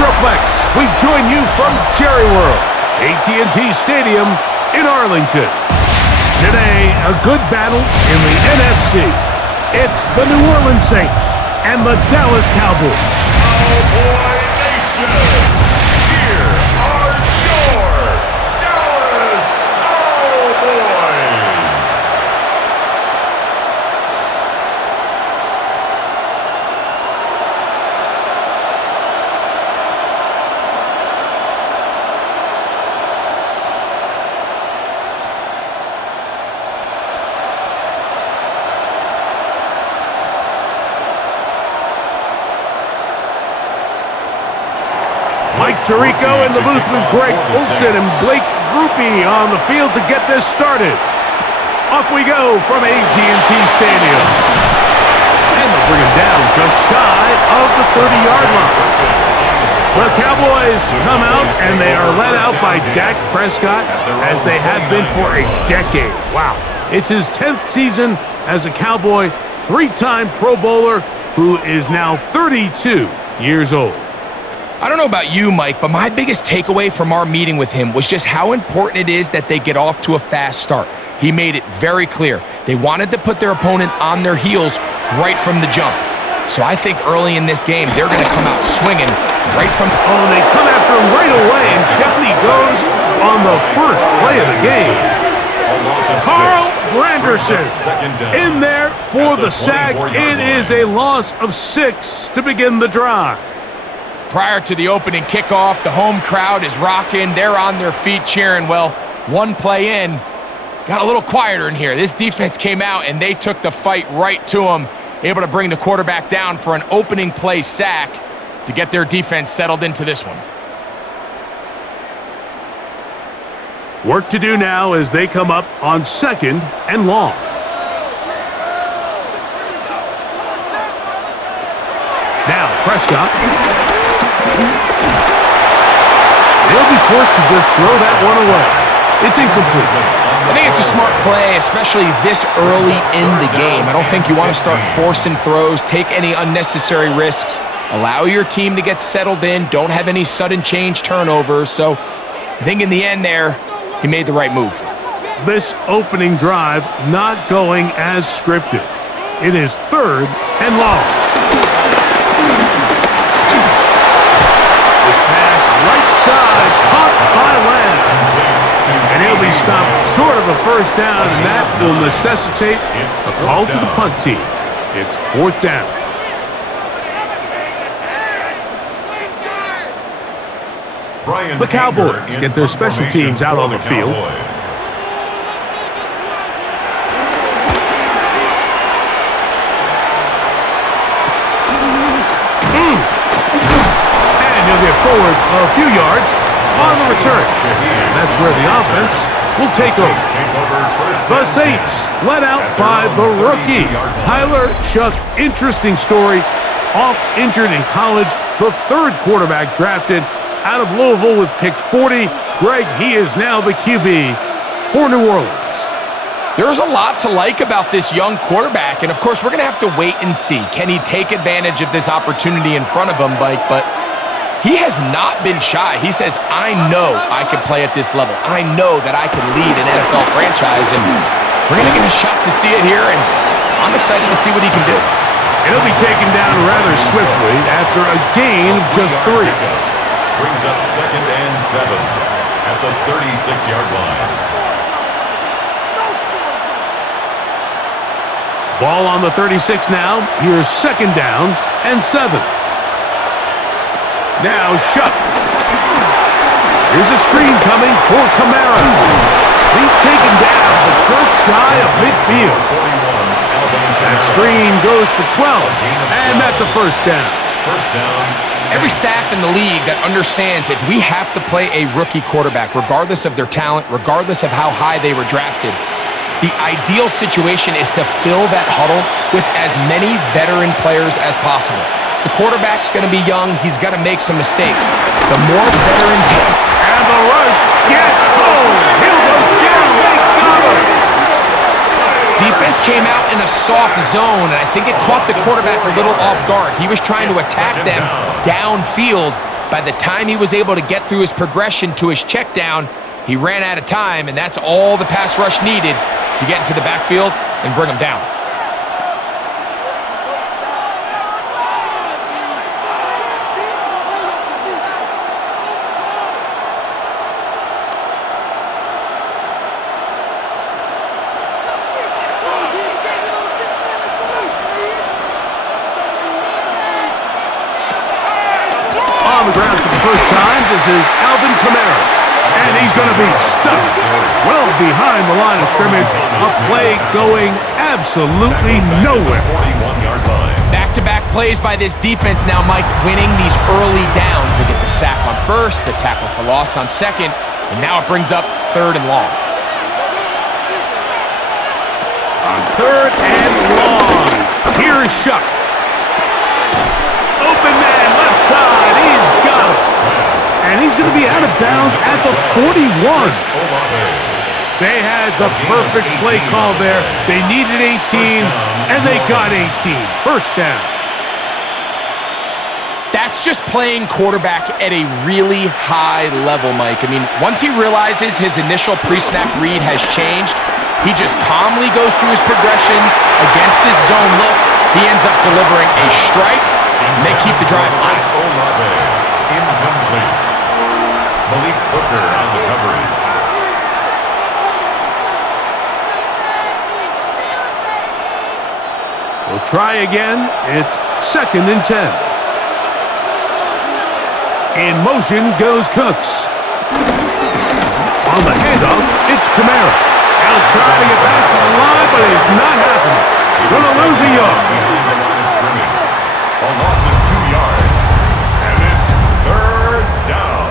Metroplex, we join you from Jerry World, AT&T Stadium in Arlington. Today, a good battle in the NFC. It's the New Orleans Saints and the Dallas Cowboys. Cowboy Nation, here are your Dallas Cowboys. Mike Tirico in the booth with Greg Olsen and Blake Grupe on the field to get this started. Off we go from AT&T Stadium. And they'll bring him down just shy of the 30-yard line. The Cowboys come out, and they are led out by Dak Prescott, as they have been for a decade. Wow. It's his 10th season as a Cowboy, three-time Pro Bowler, who is now 32 years old. I don't know about you, Mike, but my biggest takeaway from our meeting with him was just how important it is that they get off to a fast start. He made it very clear. They wanted to put their opponent on their heels right from the jump. So I think early in this game, they're going to come out swinging right from... Oh, they come after him right away, and down he goes on the first play of the game. Carl Granderson in there for the sack. It is a loss of 6 to begin the drive. Prior to the opening kickoff, the home crowd is rocking. They're on their feet cheering. Well, one play in, got a little quieter in here. This defense came out, and they took the fight right to him, able to bring the quarterback down for an opening play sack to get their defense settled into this one. Work to do now as they come up on 2nd and long. Now, Prescott. They'll be forced to just throw that one away. It's incomplete. I think it's a smart play, especially this early in the game. I don't think you want to start forcing throws, take any unnecessary risks, allow your team to get settled in, don't have any sudden change turnovers. So I think in the end there, he made the right move. This opening drive not going as scripted. It is 3rd and long. This pass right side caught by Lamb. And he'll be stopped short of a first down, and that will necessitate a call to the punt team. It's 4th down. The Cowboys get their special teams out on the field. And he'll get forward a few yards on the return. And that's where the offense will take over. The Saints led out by the rookie, Tyler Shuck. Interesting story. Off injured in college, the 3rd quarterback drafted out of Louisville with pick 40. Greg, he is now the QB for New Orleans. There's a lot to like about this young quarterback, and of course, we're going to have to wait and see. Can he take advantage of this opportunity in front of him, Mike? But he has not been shy. He says, I know I can play at this level. I know that I can lead an NFL franchise, and we're going to get a shot to see it here, and I'm excited to see what he can do. He'll be taken down rather swiftly after a gain of just 3. Brings up 2nd and 7 at the 36-yard line. Ball on the 36 now. Here's 2nd down and 7. Now Shuck. Here's a screen coming for Kamara. He's taken down, but just shy of midfield. That screen goes for 12, and that's a first down. First down. Every staff in the league that understands if we have to play a rookie quarterback, regardless of their talent, regardless of how high they were drafted, the ideal situation is to fill that huddle with as many veteran players as possible. The quarterback's going to be young. He's going to make some mistakes. The more veteran talent. And the rush gets home. He'll go down. They got him. Defense came out in a soft zone, and I think it caught the quarterback a little off guard. He was trying to attack them downfield, By the time he was able to get through his progression to his check down, he ran out of time, and that's all the pass rush needed to get into the backfield and bring him down. On the ground for the first time, this is Alvin Kamara. And he's going to be stuck well behind the line of scrimmage. A play going absolutely nowhere. Back-to-back plays by this defense now, Mike, winning these early downs. They get the sack on first, the tackle for loss on second, and now it brings up 3rd and long. On 3rd and long, here's Shuck. Open man, left side, he's got it. And he's going to be out of bounds at the 41. They had the perfect play call there. They needed 18, and they got 18. First down. That's just playing quarterback at a really high level, Mike. I mean, once he realizes his initial pre-snap read has changed, he just calmly goes through his progressions against this zone look. He ends up delivering a strike, and they keep the drive alive. Incomplete. Malik Hooker on the coverage. We'll try again. It's 2nd and 10. In motion goes Cooks. On the handoff, it's Kamara. Now trying to get back to the line, but it's not happening. Gonna lose a yard. A loss of 2 yards. And it's 3rd down.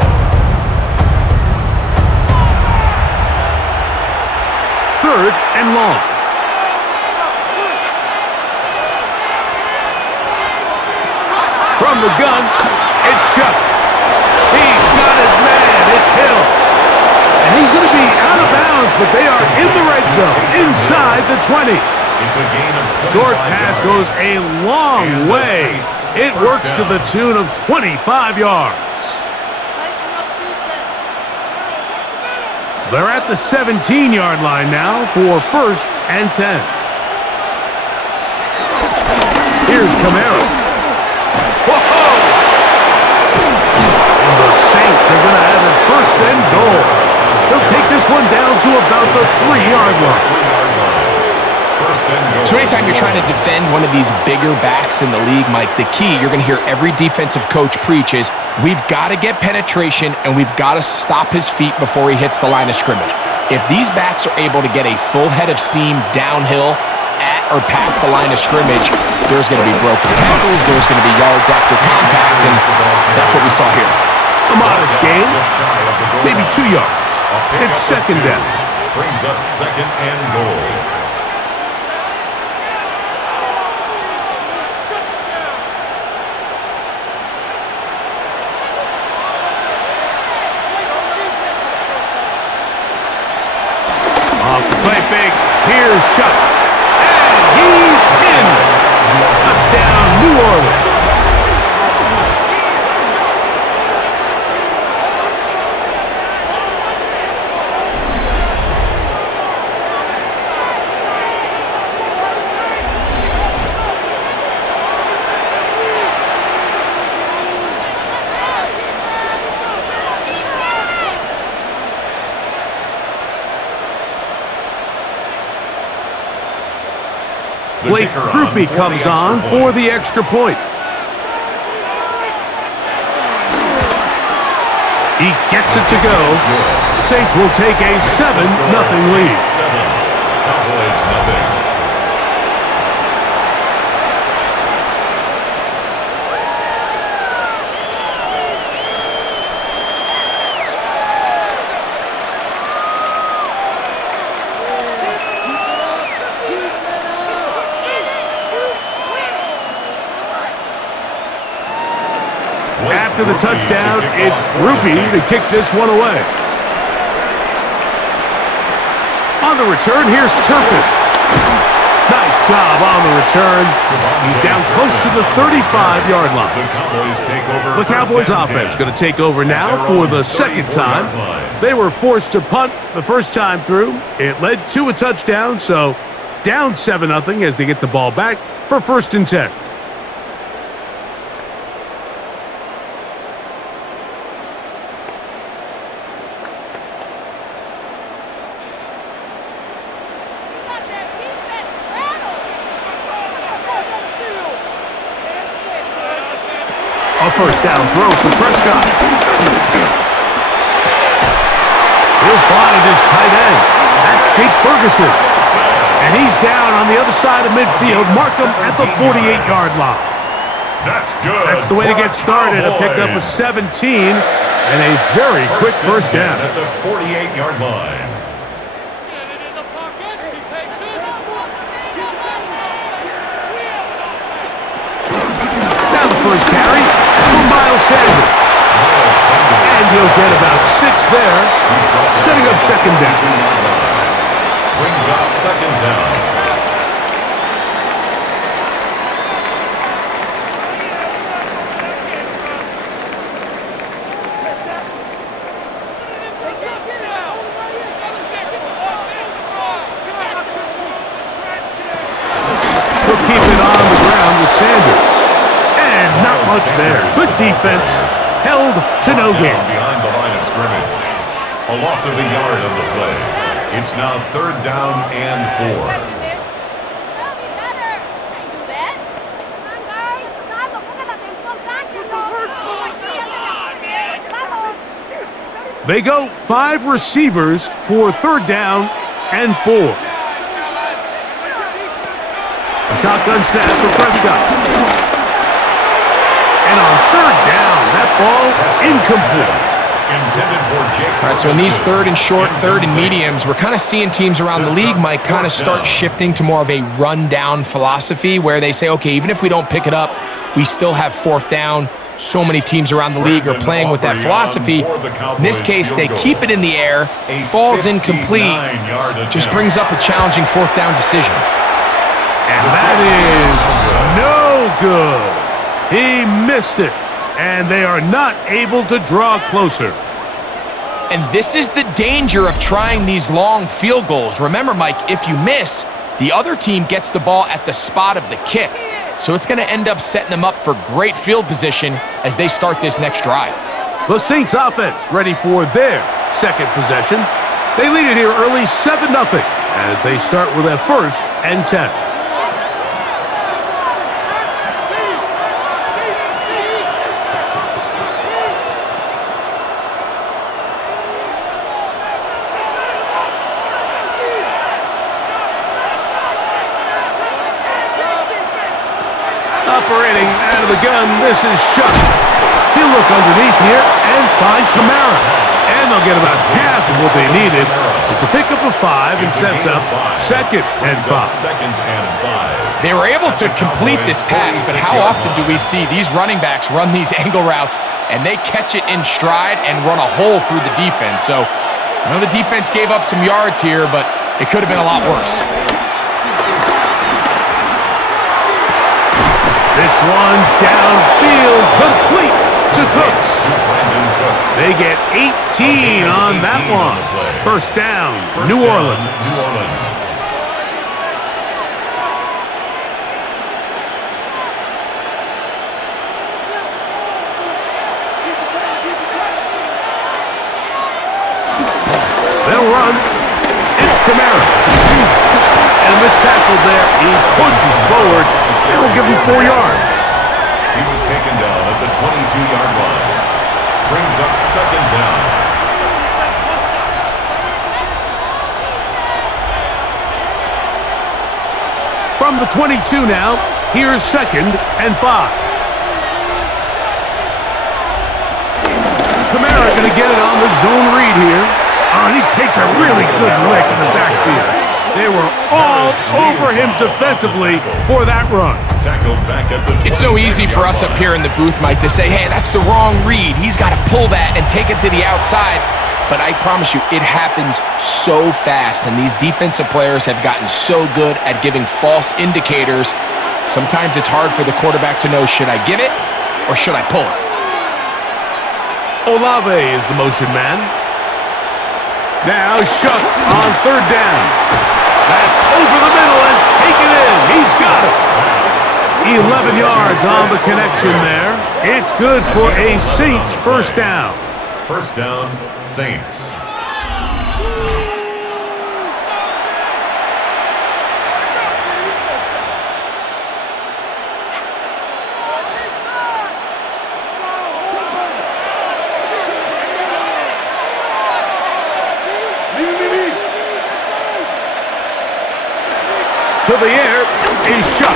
3rd and long. From the gun, it's Shuck. He's got his man. It's Hill. And he's going to be out of bounds, but they are in the red zone, inside the 20. It's a gain of 25 Short pass yards. goes a long way. It works to the tune of 25 yards. They're at the 17-yard line now for 1st and 10. Here's Kamara. Whoa! And the Saints are going to have it 1st and goal. They'll take this one down to about the 3-yard line. So anytime you're trying to defend one of these bigger backs in the league, Mike, the key you're going to hear every defensive coach preach is we've got to get penetration and we've got to stop his feet before he hits the line of scrimmage. If these backs are able to get a full head of steam downhill at or past the line of scrimmage, there's going to be broken tackles, there's going to be yards after contact, and that's what we saw here. A modest gain, maybe 2 yards. It's 2nd down. Brings up 2nd and goal. Off the play fake, here's Shuck. And he's in. Touchdown, New Orleans. Blake Groupie comes on for the extra point. He gets it to go. Saints will take a 7-0 lead. 7. Cowboys nothing. After the touchdown, it's Groupie to kick this one away. On the return, here's Turpin. Nice job on the return. He's down close to the 35-yard line. The Cowboys take over. The Cowboys offense going to take over now for the second time. They were forced to punt the first time through. It led to a touchdown, so down 7-0 as they get the ball back for 1st and 10. A first down throw for Prescott. He'll find his tight end. That's Jake Ferguson. And he's down on the other side of midfield. Mark him at the 48-yard line. That's good. That's the way to get started. A pickup of 17 and a very quick first down. At the 48-yard line. Now the first carry for Miles Sanders. And he'll get about 6 there, setting up second down. Brings up second down. He'll keep it on the ground with Sanders. And not much there. Good defense. Held to no gain. Behind the line of scrimmage. A loss of a yard on the play. It's now 3rd down and 4. They go 5 receivers for 3rd down and 4. A shotgun snap for Prescott. And on 3rd down, that ball incomplete. All right, so in these 3rd and short, 3rd and mediums, we're kind of seeing teams around the league might kind of start shifting to more of a run-down philosophy where they say, okay, even if we don't pick it up, we still have 4th down. So many teams around the league are playing with that philosophy. In this case, they keep it in the air, falls incomplete, just brings up a challenging 4th down decision. And that is no good. He missed it, and they are not able to draw closer. And this is the danger of trying these long field goals. Remember, Mike, if you miss, the other team gets the ball at the spot of the kick. So it's going to end up setting them up for great field position as they start this next drive. The Saints offense ready for their second possession. They lead it here early 7-0 as they start with a 1st and 10. Operating out of the gun, this is Shuck. He'll look underneath here and find Kamara. And they'll get about half of what they needed. It's a pickup of 5 and sets up 2nd and 5. They were able to complete this pass, but how often do we see these running backs run these angle routes and they catch it in stride and run a hole through the defense? So I know the defense gave up some yards here, but it could have been a lot worse. This one downfield, complete to Cooks. They get 18 on that one. 1st down, New Orleans. They'll run. It's Kamara. And a missed tackle there. He pushes forward. They will give him 4 yards. He was taken down at the 22-yard line. Brings up 2nd down. From the 22 now, here's 2nd and 5. Kamara going to get it on the zone read here. Oh, and he takes a really good lick in the backfield. They were all over him defensively for that run. It's so easy for us up here in the booth, Mike, to say, hey, that's the wrong read. He's got to pull that and take it to the outside. but I promise you, it happens so fast, and these defensive players have gotten so good at giving false indicators. Sometimes it's hard for the quarterback to know, should I give it or should I pull it? Olave is the motion man. Now Shuck on third down. That's over the middle and taken in. He's got it. 11 yards on the connection there. It's good for a Saints first down. First down, Saints. To the air is Shuck.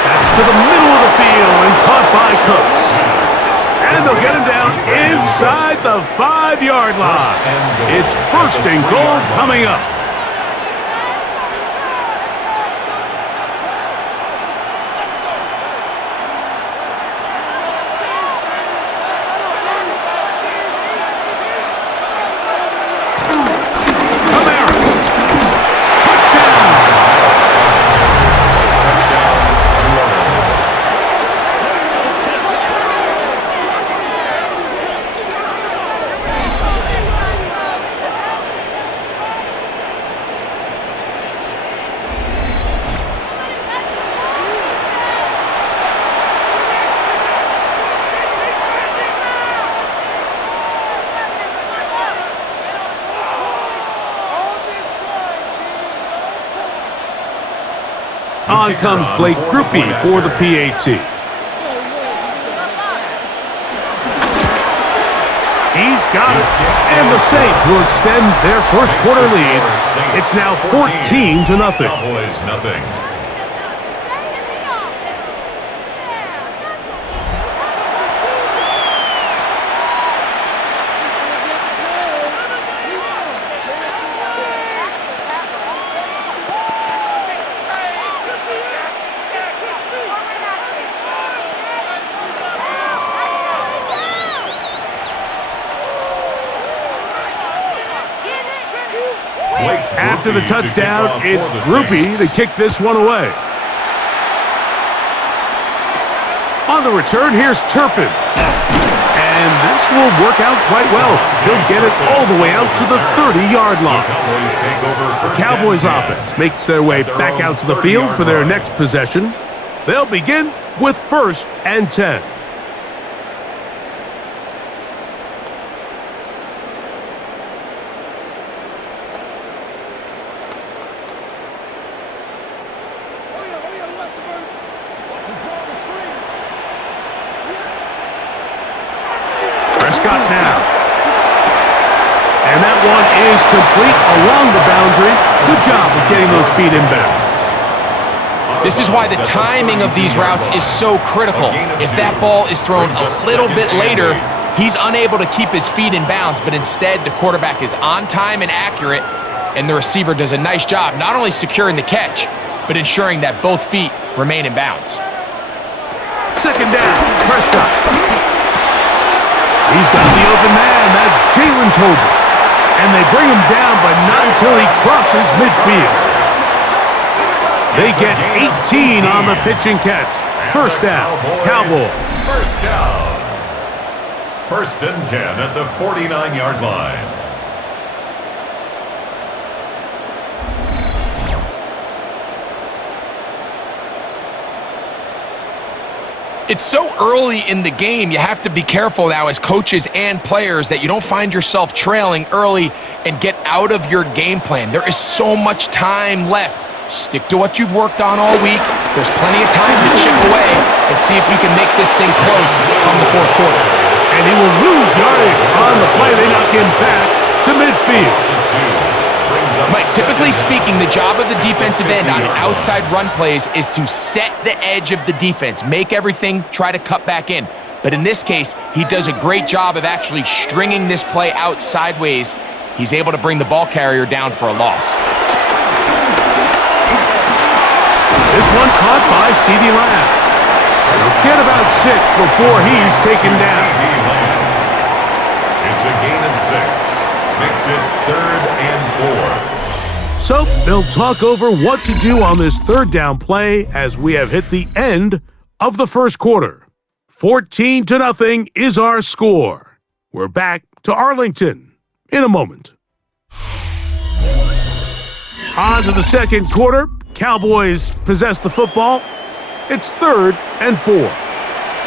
That's to the middle of the field and caught by Cooks. And they'll get him down inside the 5-yard line. It's first and goal coming up. On comes Blake Groupie for the PAT. He's got it. And the Saints will extend their first quarter lead. It's now 14-0. Cowboys nothing. After the touchdown, it's Groupie to kick this one away. On the return, here's Turpin. And this will work out quite well. He'll get it all the way out to the 30-yard line. The Cowboys offense makes their way back out to the field for their next possession. They'll begin with 1st and 10. Prescott now. And that one is complete along the boundary. Good job of getting those feet inbound. This is why the timing of these routes is so critical. If that ball is thrown a little bit later, he's unable to keep his feet in bounds, but instead the quarterback is on time and accurate, and the receiver does a nice job not only securing the catch, but ensuring that both feet remain in bounds. Second down, Prescott. He's got the open man. That's Jalen Tolbert. And they bring him down, but not until he crosses midfield. They get 18 on the pitch and catch. First down, Cowboys. First down. 1st and 10 at the 49-yard line. It's so early in the game, you have to be careful now as coaches and players that you don't find yourself trailing early and get out of your game plan. There is so much time left. Stick to what you've worked on all week. There's plenty of time to chip away and see if you can make this thing close come the 4th quarter. And he will lose yardage on the play. They knock him back to midfield. Mike, typically speaking, the job of the defensive end on outside run plays is to set the edge of the defense, make everything try to cut back in. But in this case, he does a great job of actually stringing this play out sideways. He's able to bring the ball carrier down for a loss. This one caught by CeeDee Lamb. He'll get about 6 before he's taken down. It's a gain of of 6. Makes it 3rd and 4. So they'll talk over what to do on this third down play as we have hit the end of the first quarter. 14-0 is our score. We're back to Arlington in a moment. On to the second quarter. Cowboys possess the football. It's 3rd and 4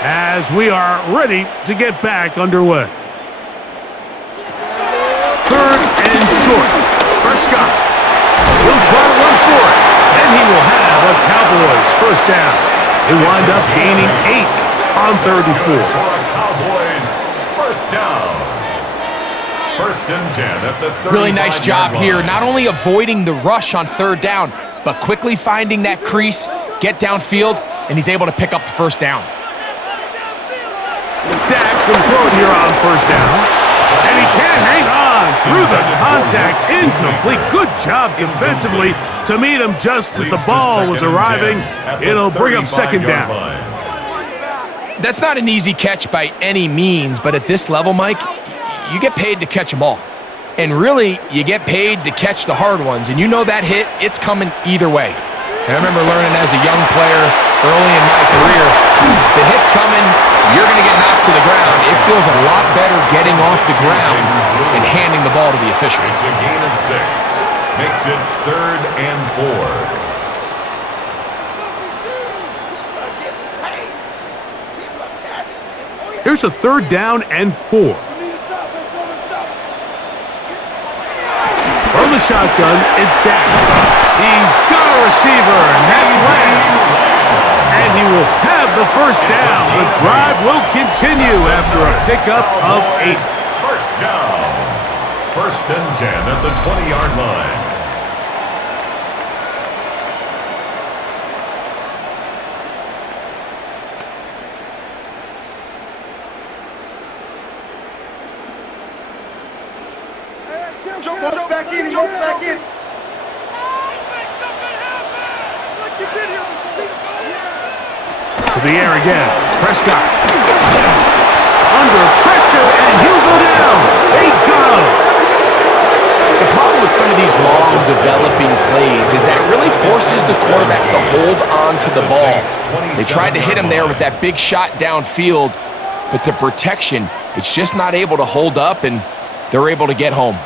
as we are ready to get back underway. 3rd and short. Prescott will try to run for it, and he will have a Cowboys first down. They wind up gaining 8 on 3rd and 4. Cowboys first down. 1st and 10 at the 35-yard Really nice job line. here, not only avoiding the rush on 3rd down, but quickly finding that crease, get downfield, and he's able to pick up the first down. Dak can throw it here on 1st down. And he can't hang on through the contact. Incomplete. Good job defensively to meet him just as the ball was arriving. It'll bring up 2nd down. That's not an easy catch by any means, but at this level, Mike, you get paid to catch them all. And really, you get paid to catch the hard ones. And you know that hit, it's coming either way. And I remember learning as a young player early in my career, the hit's coming, you're going to get knocked to the ground. It feels a lot better getting off the ground and handing the ball to the official. It's a gain of 6. Makes it 3rd and 4. Here's a 3rd down and 4. From the shotgun, it's Dak. He's got a receiver, and that's Lamb. And he will have the first down. The drive will continue after a pickup of 8. First down. 1st and 10 at the 20-yard line. Jump back in, jump back in. To the air again. Prescott. Under pressure, and he'll go down. They got him. The problem with some of these long developing plays is that it really forces the quarterback to hold on to the ball. They tried to hit him there with that big shot downfield, but the protection, it's just not able to hold up, and they're able to get home.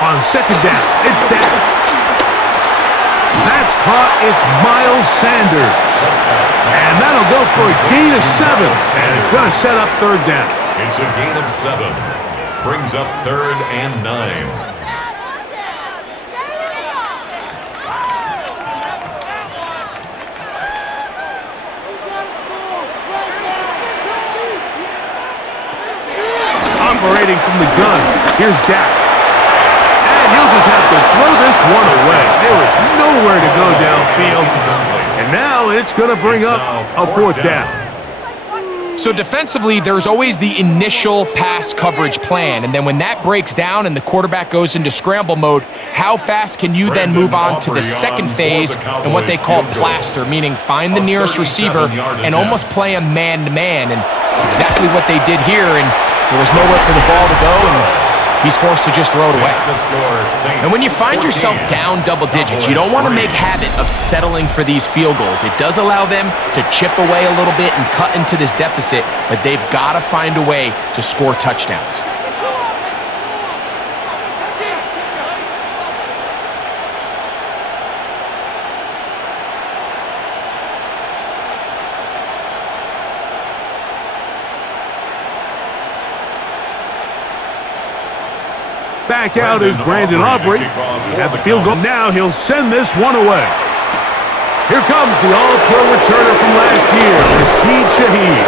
On 2nd down, it's Dak. That's caught. It's Miles Sanders. And that'll go for a gain of 7. And it's going to set up 3rd down. It's a gain of 7. Brings up 3rd and 9. Operating from the gun, here's Dak. And he'll just have to throw this one away. There is nowhere to go downfield. And now it's going to bring up a 4th down. So defensively, there's always the initial pass coverage plan, and then when that breaks down and the quarterback goes into scramble mode, how fast can you then move on to the second phase and what they call plaster, meaning find the nearest receiver and almost play a man-to-man, and it's exactly what they did here, and there was nowhere for the ball to go, and he's forced to just throw it away. And when you find yourself down double digits, you don't want to make habit of settling for these field goals. It does allow them to chip away a little bit and cut into this deficit, but they've got to find a way to score touchdowns. Back out is Brandon Aubrey. He had the field goal. Now he'll send this one away. Here comes the all-pro returner from last year, Rashid Shaheed.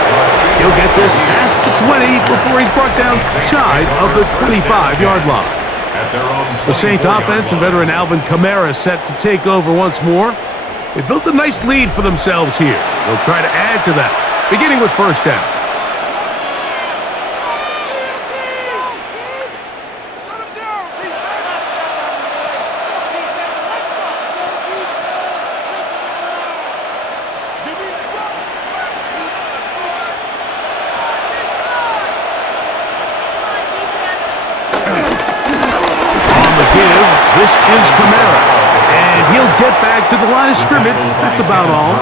He'll get this past the 20 before he's brought down shy of the 25-yard line. The Saints offense and veteran Alvin Kamara set to take over once more. They built a nice lead for themselves here. They'll try to add to that, beginning with first down. This is Kamara, and he'll get back to the line of scrimmage. That's about all.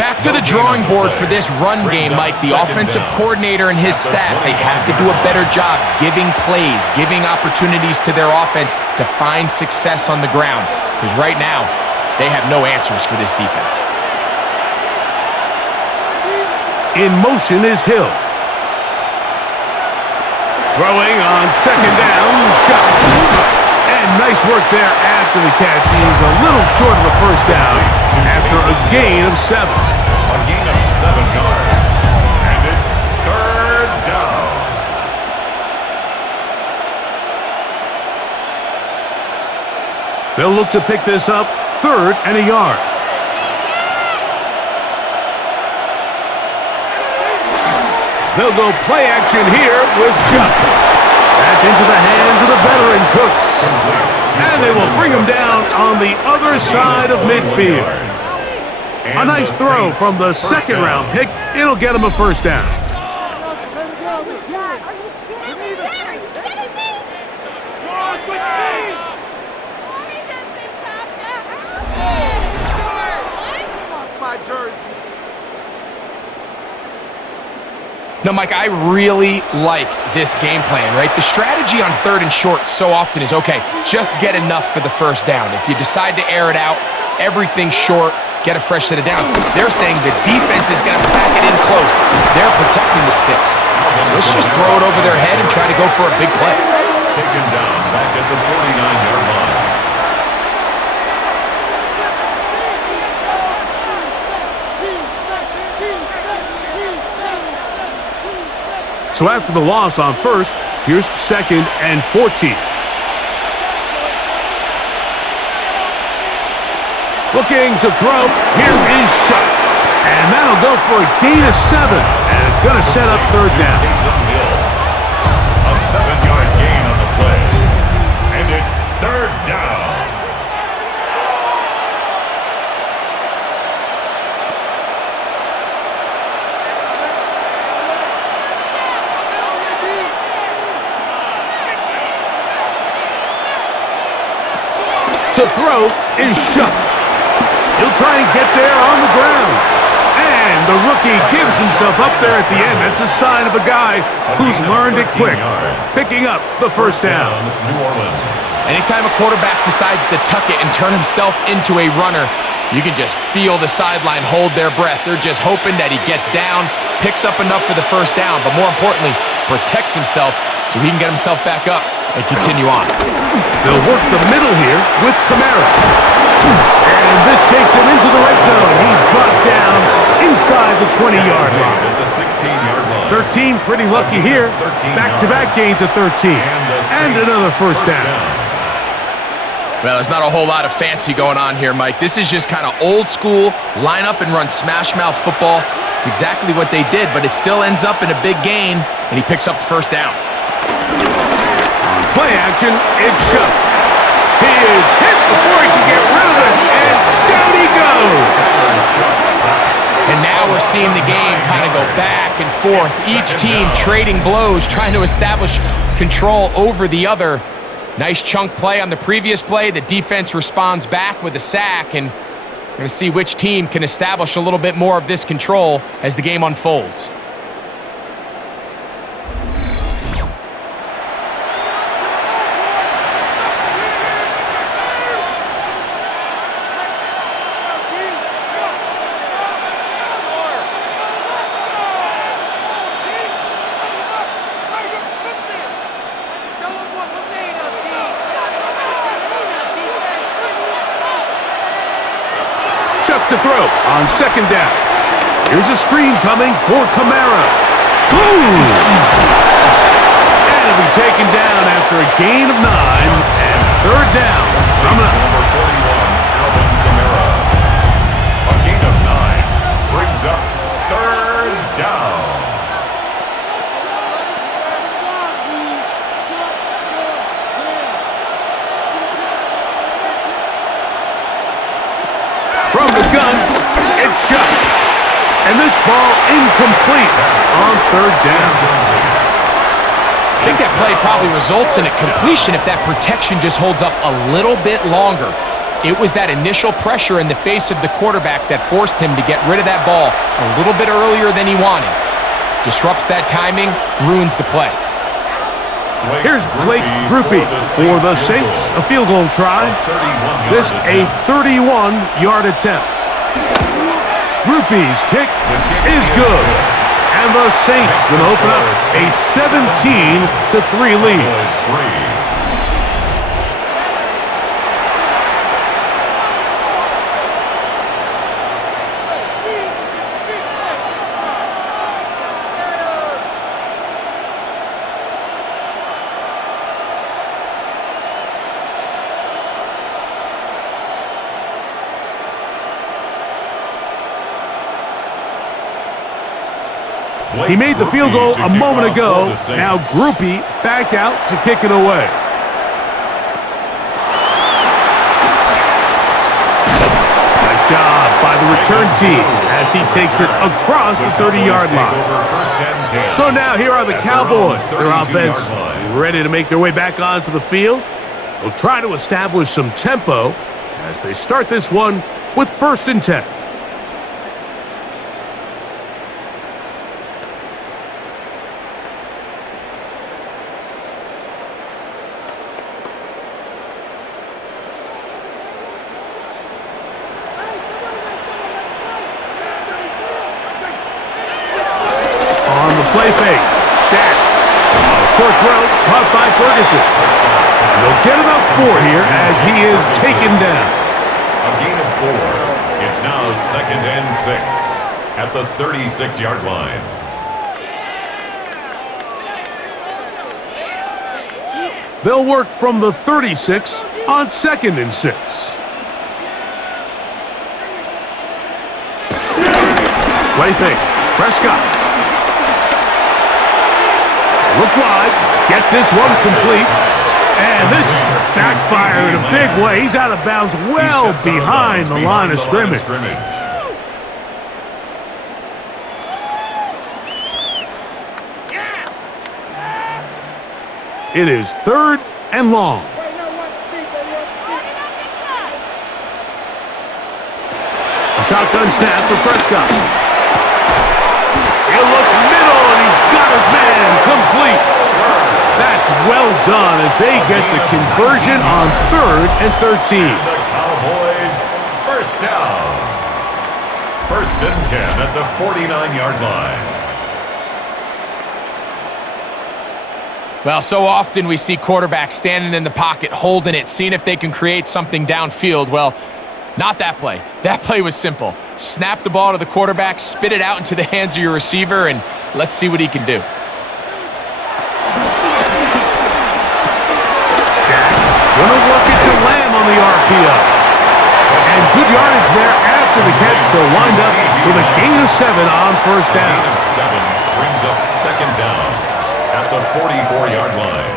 Back to the drawing board for this run game, Mike. The offensive coordinator and his staff, they have to do a better job giving plays, giving opportunities to their offense to find success on the ground. Because right now, they have no answers for this defense. In motion is Hill. Throwing on second down, shot. And nice work there after the catch. He's a little short of a first down after a gain of 7. A gain of 7 yards. And it's third down. They'll look to pick this up, 3rd and a yard. They'll go play action here with Chuck. That's into the hands of the veteran Cooks. And they will bring him down on the other side of midfield. A nice throw from the second-round pick. It'll get him a first down. No, Mike, I really like this game plan, right? The strategy on 3rd and short so often is, okay, just get enough for the first down. If you decide to air it out, everything short, get a fresh set of downs. They're saying the defense is going to pack it in close. They're protecting the sticks. Let's just throw it over their head and try to go for a big play. Taken down back at the 49-yard line. So after the loss on 1st, here's 2nd and 14. Looking to throw. Here is Shuck. And that'll go for a gain of 7. And it's going to set up 3rd down. A 7-yard gain on the play. And it's 3rd down. To throw is Shuck. He'll try and get there on the ground. And the rookie gives himself up there at the end. That's a sign of a guy who's learned it quick. Picking up the first down. New Orleans. Anytime a quarterback decides to tuck it and turn himself into a runner, you can just feel the sideline hold their breath. They're just hoping that he gets down, picks up enough for the first down, but more importantly, protects himself so he can get himself back up and continue on. They'll work the middle here with Kamara. And this takes him into the red zone. He's brought down inside the 20-yard line. The 16-yard line. 13, pretty lucky here. Back-to-back gains of 13. And another first down. Well, there's not a whole lot of fancy going on here, Mike. This is just kind of old school, line up and run smash mouth football. It's exactly what they did, but it still ends up in a big gain, and he picks up the first down. On play action, it's Shuck. He is hit before he can get rid of it, and down he goes. And now we're seeing the game kind of go back and forth. Each team trading blows, trying to establish control over the other. Nice chunk play on the previous play. The defense responds back with a sack, and we're going to see which team can establish a little bit more of this control as the game unfolds. Chuck to throw on second down. Here's a screen coming for Kamara. Boom! And it'll be taken down after a gain of 9 and third down. Coming up. Number 41, Alvin Kamara. Ball incomplete on third down. I think that play probably results in a completion if that protection just holds up a little bit longer. It was that initial pressure in the face of the quarterback that forced him to get rid of that ball a little bit earlier than he wanted. Disrupts that timing, ruins the play. Here's Blake Grupe for the Saints. A field goal try. This a 31-yard attempt. Grupe's kick is good. And the Saints will open up a 17-3 lead. He made the field goal a moment ago. Now Grupe back out to kick it away. Nice job by the return team as he takes it across the 30-yard line. So now here are the Cowboys. Their offense ready to make their way back onto the field. They'll try to establish some tempo as they start this one with 1st and 10. Play fake. Dak. Short throw caught by Ferguson. And they'll get enough 4 here as he is taken down. A gain of 4. It's now 2nd and 6 at the 36-yard line. They'll work from the 36 on 2nd and 6. Play fake. Prescott. Look wide, get this one complete, and this is going to backfire in a big way. He's out of bounds well behind the line of scrimmage. It is 3rd and long. A shotgun snap for Prescott. He'll look middle, and he's got his man complete. That's well done as they get the conversion on 3rd and 13. The Cowboys first down. 1st and 10 at the 49-yard line. Well, so often we see quarterbacks standing in the pocket, holding it, seeing if they can create something downfield. Well, not that play. That play was simple. Snap the ball to the quarterback, spit it out into the hands of your receiver, and let's see what he can do. Gonna work it to Lamb on the RPO. And good yardage there after the catch. They'll wind up with a gain of 7 on 1st down. A gain of 7 brings up 2nd down at the 44-yard line.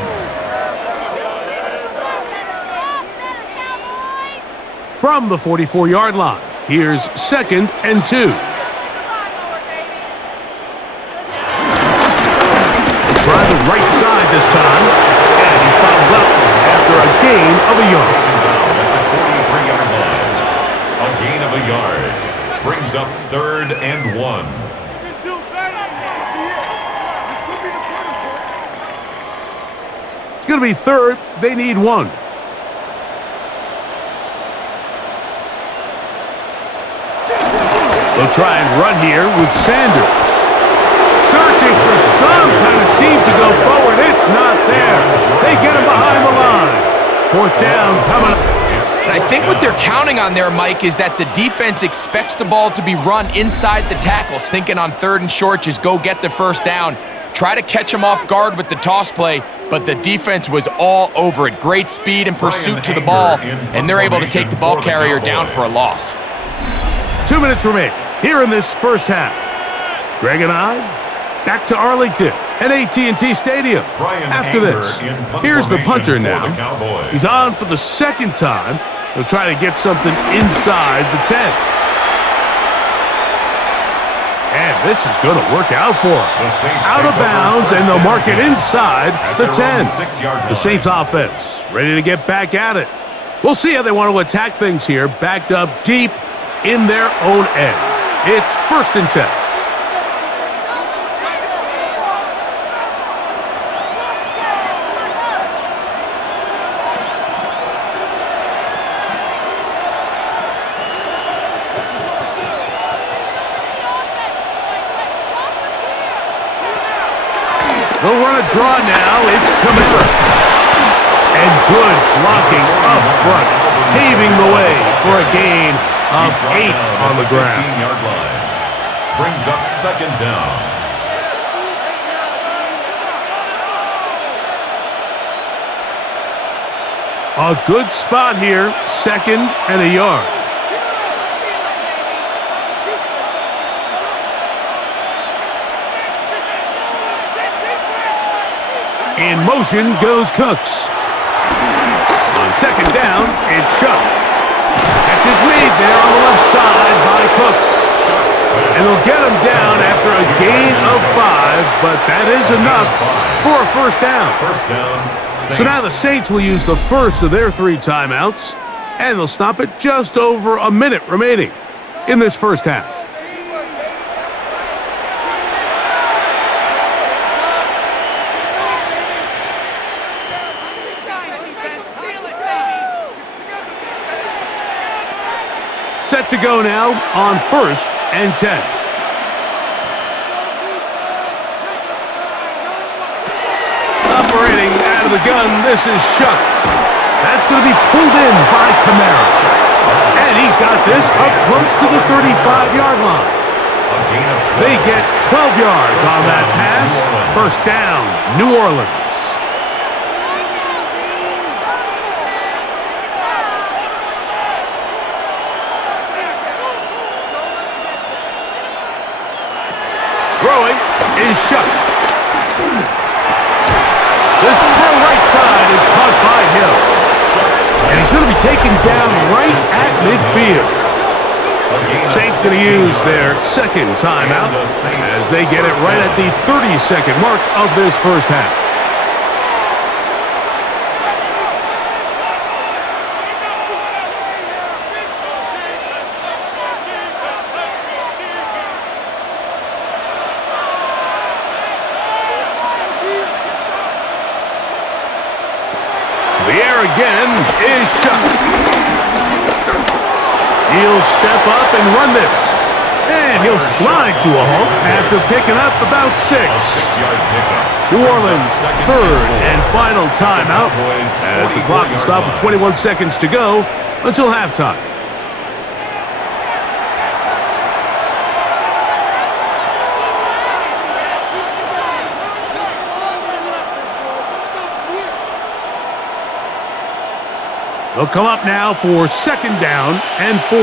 From the 44-yard line, here's 2nd and 2. Try the right side this time, and he's fouled up after a gain of a yard. At the 43-yard line, a gain of a yard brings up 3rd and 1. It's going to be 3rd. They need 1. They'll try and run here with Sanders. Searching for some kind of seam to go forward. It's not there. They get him behind the line. 4th down coming up. And I think what they're counting on there, Mike, is that the defense expects the ball to be run inside the tackles, thinking on 3rd and short, just go get the 1st down. Try to catch him off guard with the toss play, but the defense was all over it. Great speed and pursuit to the ball, and they're able to take the ball carrier down for a loss. 2 minutes remain here in this 1st half. Greg and I back to Arlington at AT&T Stadium. After this, here's the punter now. He's on for the 2nd time. He'll try to get something inside the 10. And this is going to work out for them. The Saints Out of take over bounds, first and they'll and mark it 10 inside at the their own 10. 6-yard line. The Saints offense ready to get back at it. We'll see how they want to attack things here, backed up deep in their own end. It's 1st and 10. They'll run a draw now. It's Kamara. And good blocking up front, paving the way for a gain of 8 on the ground. 15-yard line. Brings up 2nd down. A good spot here, 2nd and a yard. In motion goes Cooks. On 2nd down, it's Shuck. Catch is made there on the left side by Cooks. And they'll get him down after a gain of 5, but that is enough for a 1st down. 1st down, Saints. So now the Saints will use the first of their 3 timeouts, and they'll stop at just over a minute remaining in this 1st half. Set to go now on 1st and 10. Operating out of the gun, this is Shuck. That's going to be pulled in by Kamara. And he's got this up close to the 35-yard line. They get 12 yards on that pass. 1st down, New Orleans. Throwing is Shuck. This far right side is caught by Hill. And he's going to be taken down right at midfield. Saints going to use their 2nd timeout as they get it right at the 30-second mark of this 1st half. The air again is Shuck. He'll step up and run this. And he'll slide to a halt after picking up about 6. New Orleans' 3rd and final timeout as the clock will stop with 21 seconds to go until halftime. They'll come up now for 2nd down and 4.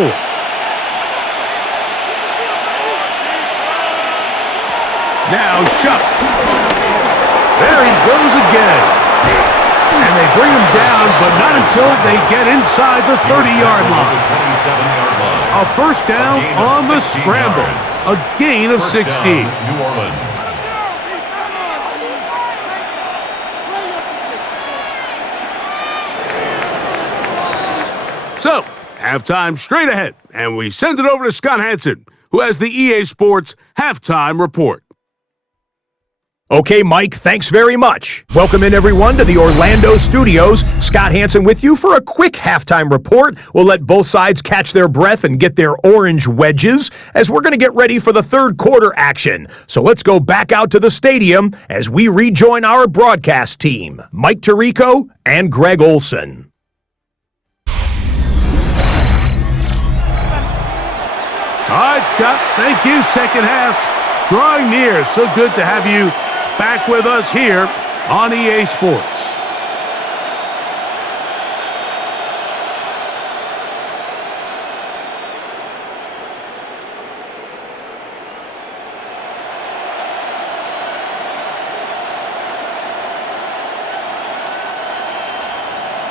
Now Shuck. There he goes again. And they bring him down, but not until they get inside the 30-yard line. A 1st down on the scramble. A gain of 16. New Orleans. So, halftime straight ahead, and we send it over to Scott Hansen, who has the EA Sports Halftime Report. Okay, Mike, thanks very much. Welcome in, everyone, to the Orlando studios. Scott Hansen with you for a quick halftime report. We'll let both sides catch their breath and get their orange wedges as we're going to get ready for the 3rd quarter action. So let's go back out to the stadium as we rejoin our broadcast team, Mike Tirico and Greg Olson. All right, Scott, thank you. 2nd half drawing near. So good to have you back with us here on EA Sports.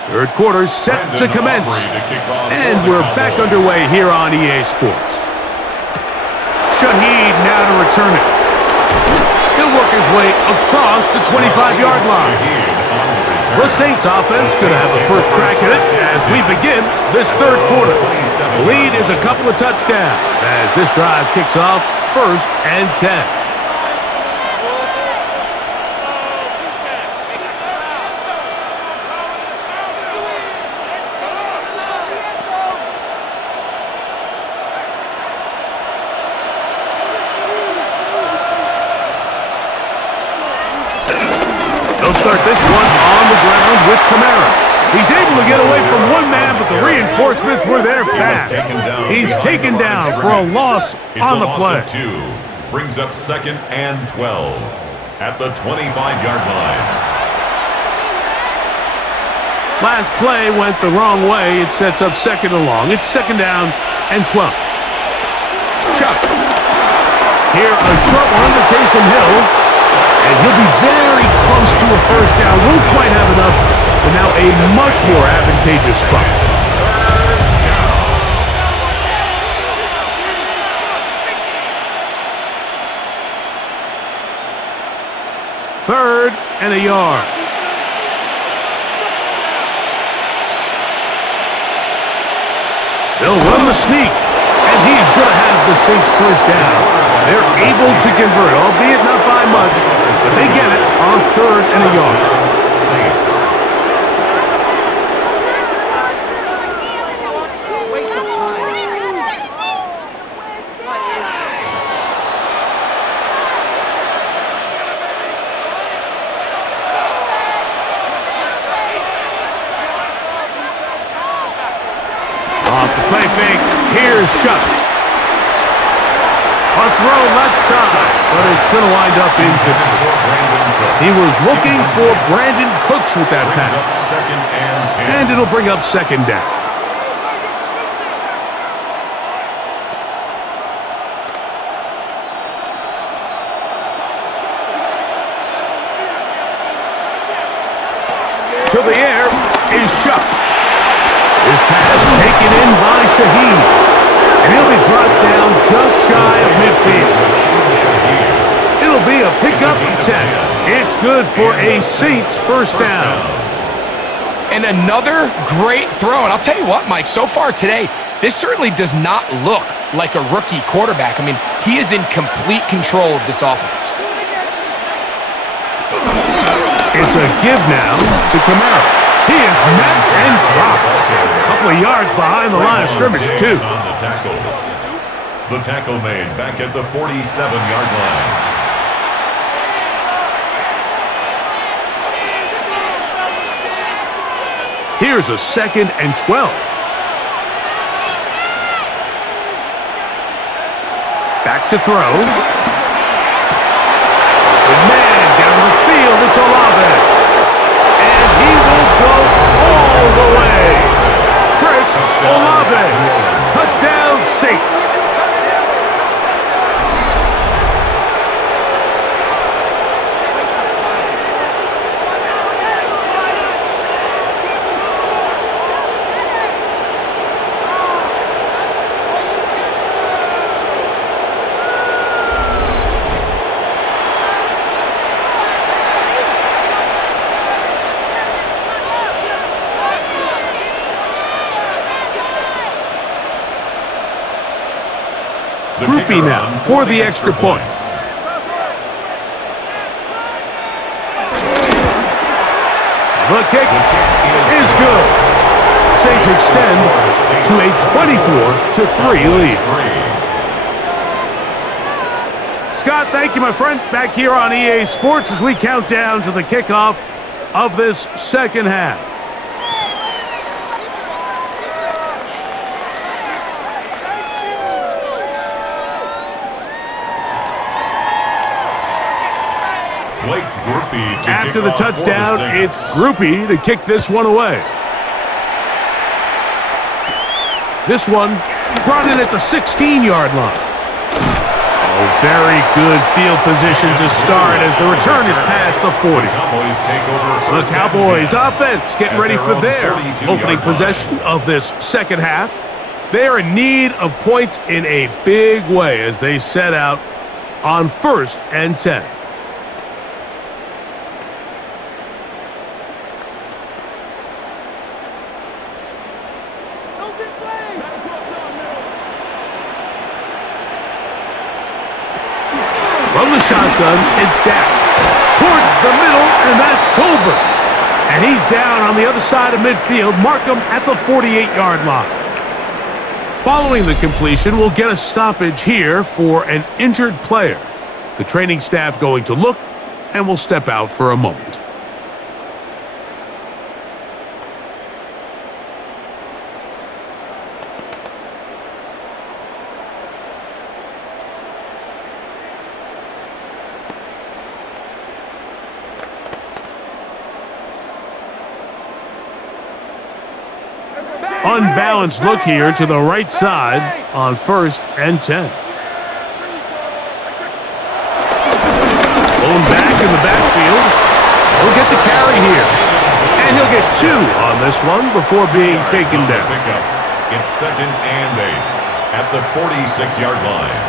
Third quarter set to commence, and we're back underway here on EA Sports. Shaheed now to return it. He'll work his way across the 25-yard line. The Saints offense should have the first crack at it as we begin this third quarter. The lead is a couple of touchdowns as this drive kicks off 1st and 10. They'll start this one on the ground with Kamara. He's able to get away from one man, but the reinforcements were there fast. He's taken down for a loss on the play. Brings up 2nd and 12 at the 25-yard line. Last play went the wrong way. It sets up 2nd and long. It's 2nd down and 12. Chuck. Here, a short one to Taysom Hill. And he'll be very close to a first down. Won't quite have enough, but now a much more advantageous spot. 3rd and a yard. They'll run the sneak, and he's going to have the Saints first down. They're able to convert, albeit not by much, but they get it on 3rd and a yard. Saints. Off the play fake, here's Shuck. A throw left side, but it's going to wind up incomplete. He was looking for Brandon Cooks with that pass. And it'll bring up 2nd down. To the air is Shuck. His pass taken in by Shaheed. And he'll be brought down just shy of midfield. It'll be a pickup of 10. It's good for a Saints first down. And another great throw. And I'll tell you what, Mike, so far today, this certainly does not look like a rookie quarterback. I mean, he is in complete control of this offense. It's a give now to Kamara. He is met and dropped. A couple of yards behind the line of scrimmage, too. The tackle made back at the 47-yard line. Here's a 2nd and 12. Back to throw. The man down the field, it's Olave. And he will go all the way. Chris Olave. Touchdown, Saints. Groupie now for the extra point. The kick is good. Saints extend to a 24-3 lead. Scott, thank you, my friend. Back here on EA Sports as we count down to the kickoff of this second half. After the touchdown, it's Groupie to kick this one away. This one brought in at the 16-yard line. Oh, very good field position to start as the return is past the 40. The Cowboys offense getting ready for their opening possession of this second half. They are in need of points in a big way as they set out on 1st and 10. From the shotgun, it's down. Towards the middle, and that's Tolbert. And he's down on the other side of midfield. Mark him at the 48-yard line. Following the completion, we'll get a stoppage here for an injured player. The training staff going to look, and will step out for a moment. Unbalanced look here to the right side on 1st and 10. Blown back in the backfield. He'll get the carry here. And he'll get 2 on this one before being taken down. It's 2nd and 8 at the 46-yard line.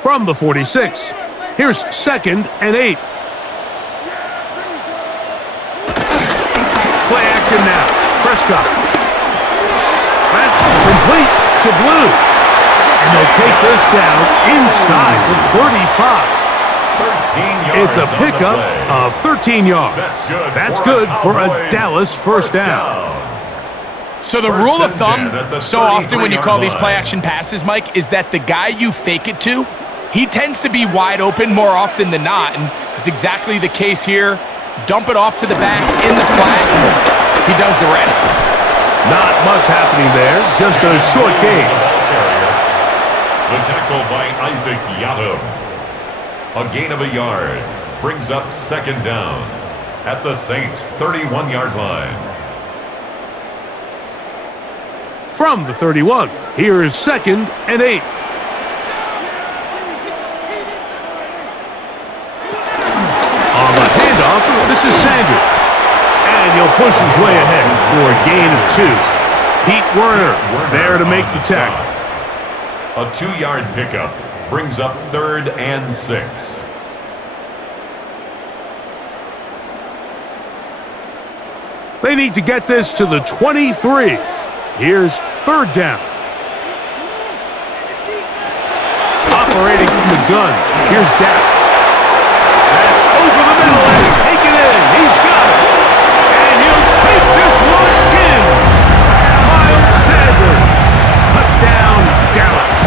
From the 46, here's 2nd and 8. Play action now. Prescott. That's complete to Blue. And they'll take this down inside the 35. 13 yards. It's a pickup of 13 yards. That's good for a Dallas first down. So the rule of thumb, so often when you call these play-action passes, Mike, is that the guy you fake it to, he tends to be wide open more often than not, and it's exactly the case here. Dump it off to the back in the flat, and he does the rest. Not much happening there, just a short gain. The tackle by Isaac Yato. A gain of a yard brings up 2nd down at the Saints' 31-yard line. From the 31, here is 2nd and 8. On the handoff, this is Sanders. And he'll push his way ahead for a gain of 2. Pete Werner there to make the tackle. A 2-yard pickup brings up 3rd and 6. They need to get this to the 23. Here's 3rd down. Operating from the gun, here's Dak. That's over the middle and taken in. He's got it. And he'll take this one in. Miles Sanders. Touchdown, Dallas.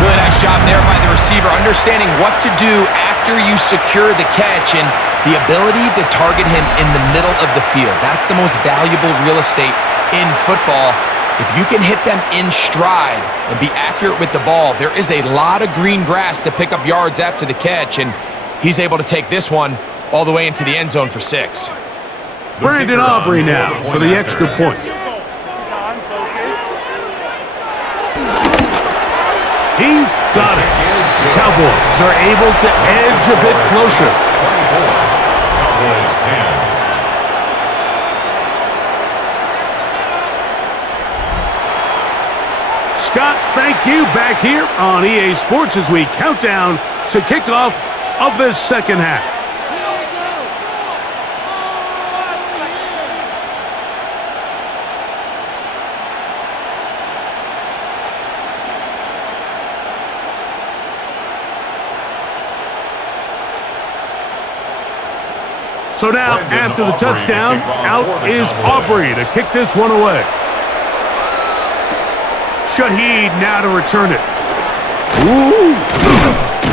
Really nice job there by the receiver, understanding what to do after you secure the catch and the ability to target him in the middle of the field. That's the most valuable real estate in football. If you can hit them in stride and be accurate with the ball, there is a lot of green grass to pick up yards after the catch, and he's able to take this one all the way into the end zone for 6. Brandon Aubrey now for the extra point. He's got it. The Cowboys are able to edge a bit closer. Cowboys 10. Scott, thank you. Back here on EA Sports as we count down to kickoff of this second half. So now, after the touchdown, out is Aubrey to kick this one away. Shaheed now to return it. Ooh.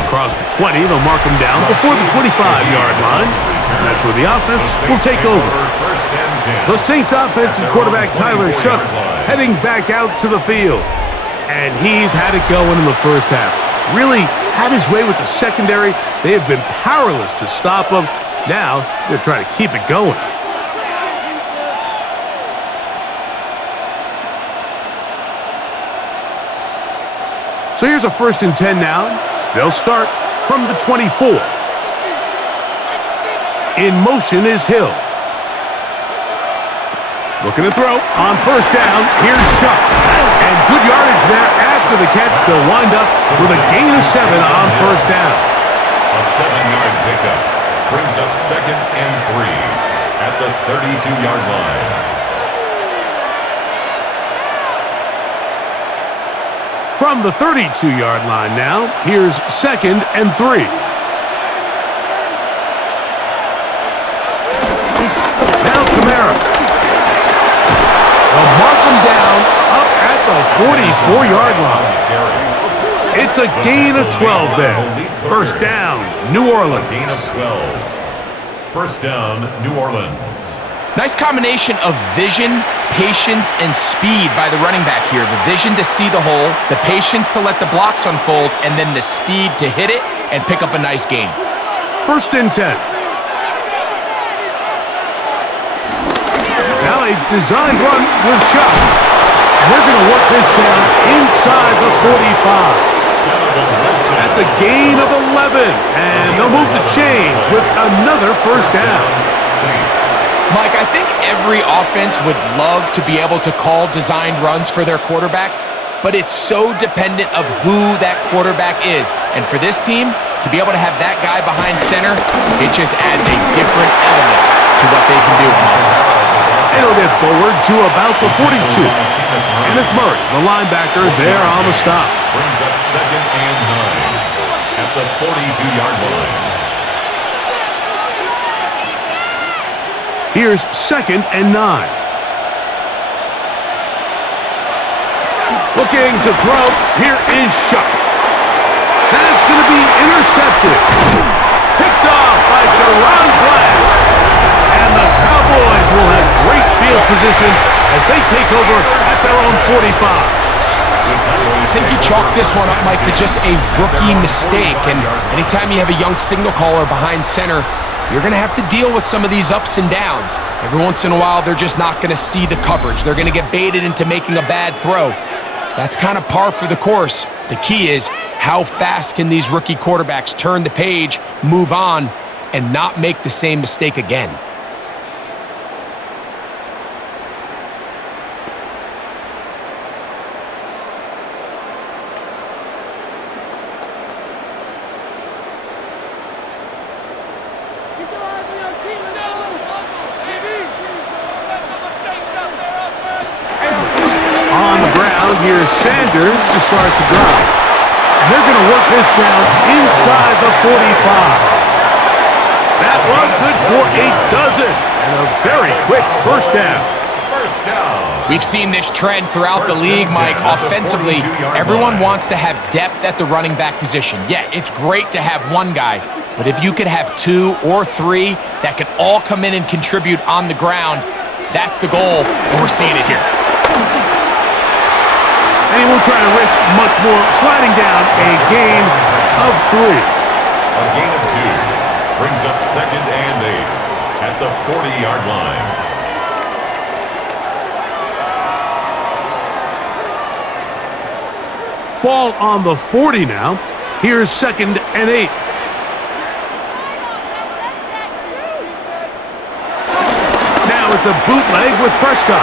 Across the 20, they'll mark him down before the 25-yard line. And that's where the offense will take over. The Saints offense and quarterback Tyler Shough heading back out to the field. And he's had it going in the first half. Really had his way with the secondary. They have been powerless to stop him. Now, they're trying to keep it going. So here's a 1st and 10 now. They'll start from the 24. In motion is Hill. Looking to throw on first down. Here's Shuck. And good yardage there after the catch. They'll wind up with a gain of 7 on first down. A 7-yard pickup brings up 2nd and 3 at the 32-yard line. From the 32-yard line now, here's 2nd and 3. Now Kamara. They'll mark him down up at the 44-yard line. It's a gain of 12 there. First down, New Orleans. Gain of 12. First down, New Orleans. Nice combination of vision, patience, and speed by the running back here. The vision to see the hole, the patience to let the blocks unfold, and then the speed to hit it and pick up a nice gain. First and 10. Now a designed run with Shuck. And they're going to work this down inside the 45. That's a gain of 11. And they'll move the chains with another first down. Mike, I think every offense would love to be able to call designed runs for their quarterback, but it's so dependent of who that quarterback is. And for this team, to be able to have that guy behind center, it just adds a different element to what they can do on offense. It'll get forward to about the 42. Kenneth Murray, the linebacker, there on the stop. Brings up 2nd and 9 at the 42-yard line. Here's 2nd and 9. Looking to throw. Here is Shuck. That's going to be intercepted. Picked off by Deron Black. And the Cowboys will have great field position as they take over at their own 45. I think you chalk this one up, Mike, to just a rookie mistake. And anytime you have a young signal caller behind center, you're going to have to deal with some of these ups and downs. Every once in a while, they're just not going to see the coverage. They're going to get baited into making a bad throw. That's kind of par for the course. The key is how fast can these rookie quarterbacks turn the page, move on, and not make the same mistake again. Here's Sanders to start the drive. And they're going to work this down inside the 45. That one good for a dozen. And a very quick first down. First down. We've seen this trend throughout the league, Mike. Offensively, everyone wants to have depth at the running back position. Yeah, it's great to have one guy, but if you could have 2 or 3 that could all come in and contribute on the ground, that's the goal, and we're seeing it here. And he won't try to risk much more, sliding down a gain of 3. A gain of 2 brings up 2nd and 8 at the 40-yard line. Ball on the 40 now. Here's 2nd and 8. Now it's a bootleg with Prescott.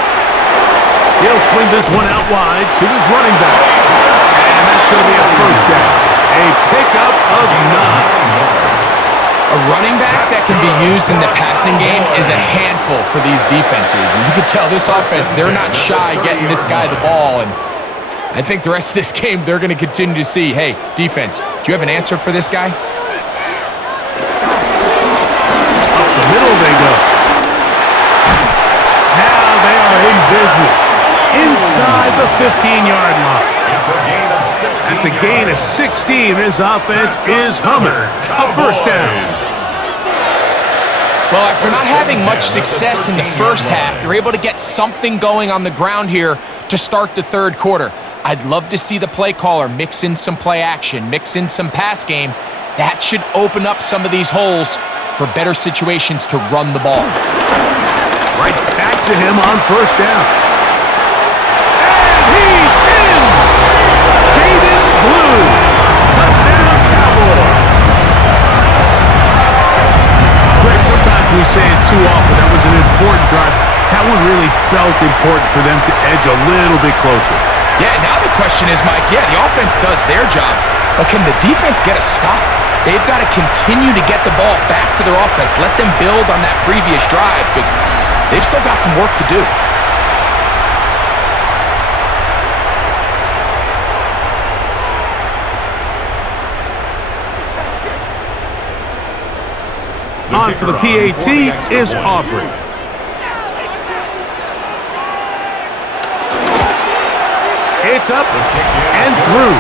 He'll swing this one out wide to his running back. And that's going to be a first down. A pickup of 9. A running back that can be used in the passing game is a handful for these defenses. And you can tell this offense, they're not shy getting this guy the ball. And I think the rest of this game, they're going to continue to see, hey, defense, do you have an answer for this guy? Up the middle they go. Now they are in business. Inside the 15-yard line. It's a gain of 16. That's a gain of 16. This offense is humming. A first down. Well, after not having much success in the first half, they're able to get something going on the ground here to start the third quarter. I'd love to see the play caller mix in some play action, mix in some pass game. That should open up some of these holes for better situations to run the ball. Right back to him on first down. He's in! Jaden Blue! Touchdown Cowboys! Greg, sometimes we say it too often. That was an important drive. That one really felt important for them to edge a little bit closer. Yeah, now the question is, Mike, the offense does their job, but can the defense get a stop? They've got to continue to get the ball back to their offense. Let them build on that previous drive because they've still got some work to do. On for the PAT is Aubrey. It's up and through.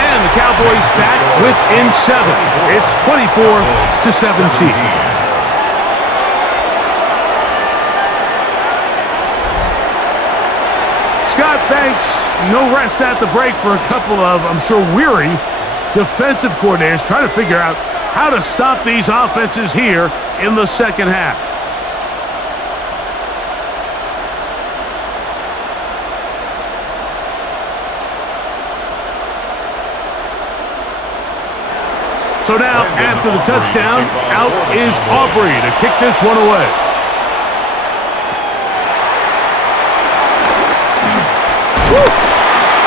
And the Cowboys back within 7. It's 24-17. Scott, thanks. No rest at the break for a couple of, I'm sure, weary defensive coordinators trying to figure out how to stop these offenses here in the second half. So now, after the touchdown, out is Aubrey to kick this one away.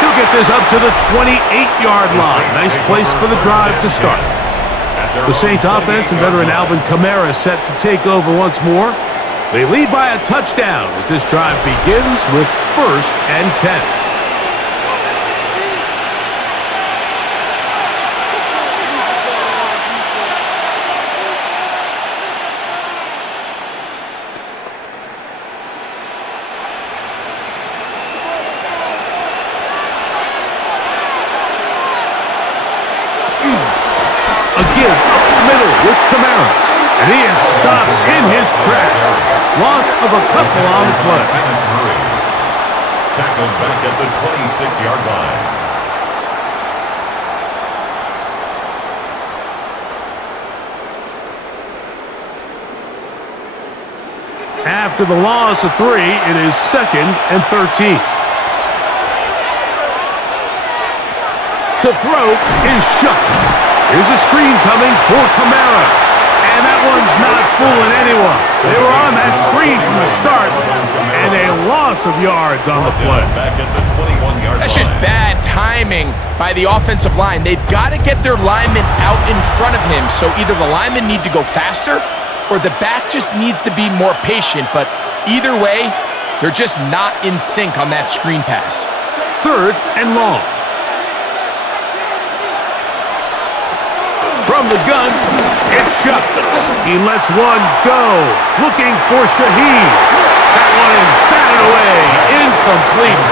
He'll get this up to the 28-yard line. Nice place for the drive to start. The Saints offense and veteran Alvin Kamara set to take over once more. They lead by a touchdown as this drive begins with 1st and 10. Again, up the middle with Kamara. And he is stopped in his tracks. Loss of a couple on the play. Tackled back at the 26-yard line. After the loss of 3, it is 2nd and 13. To throw is shut. Here's a screen coming for Kamara. And that one's not fooling anyone. They were on that screen from the start, and a loss of yards on the play. Back at the 21-yard line. That's just bad timing by the offensive line. They've got to get their linemen out in front of him, so either the linemen need to go faster or the back just needs to be more patient. But either way, they're just not in sync on that screen pass. 3rd and long. From the gun, it's Shuck. He lets one go. Looking for Shaheed. That one is batted away. Incomplete.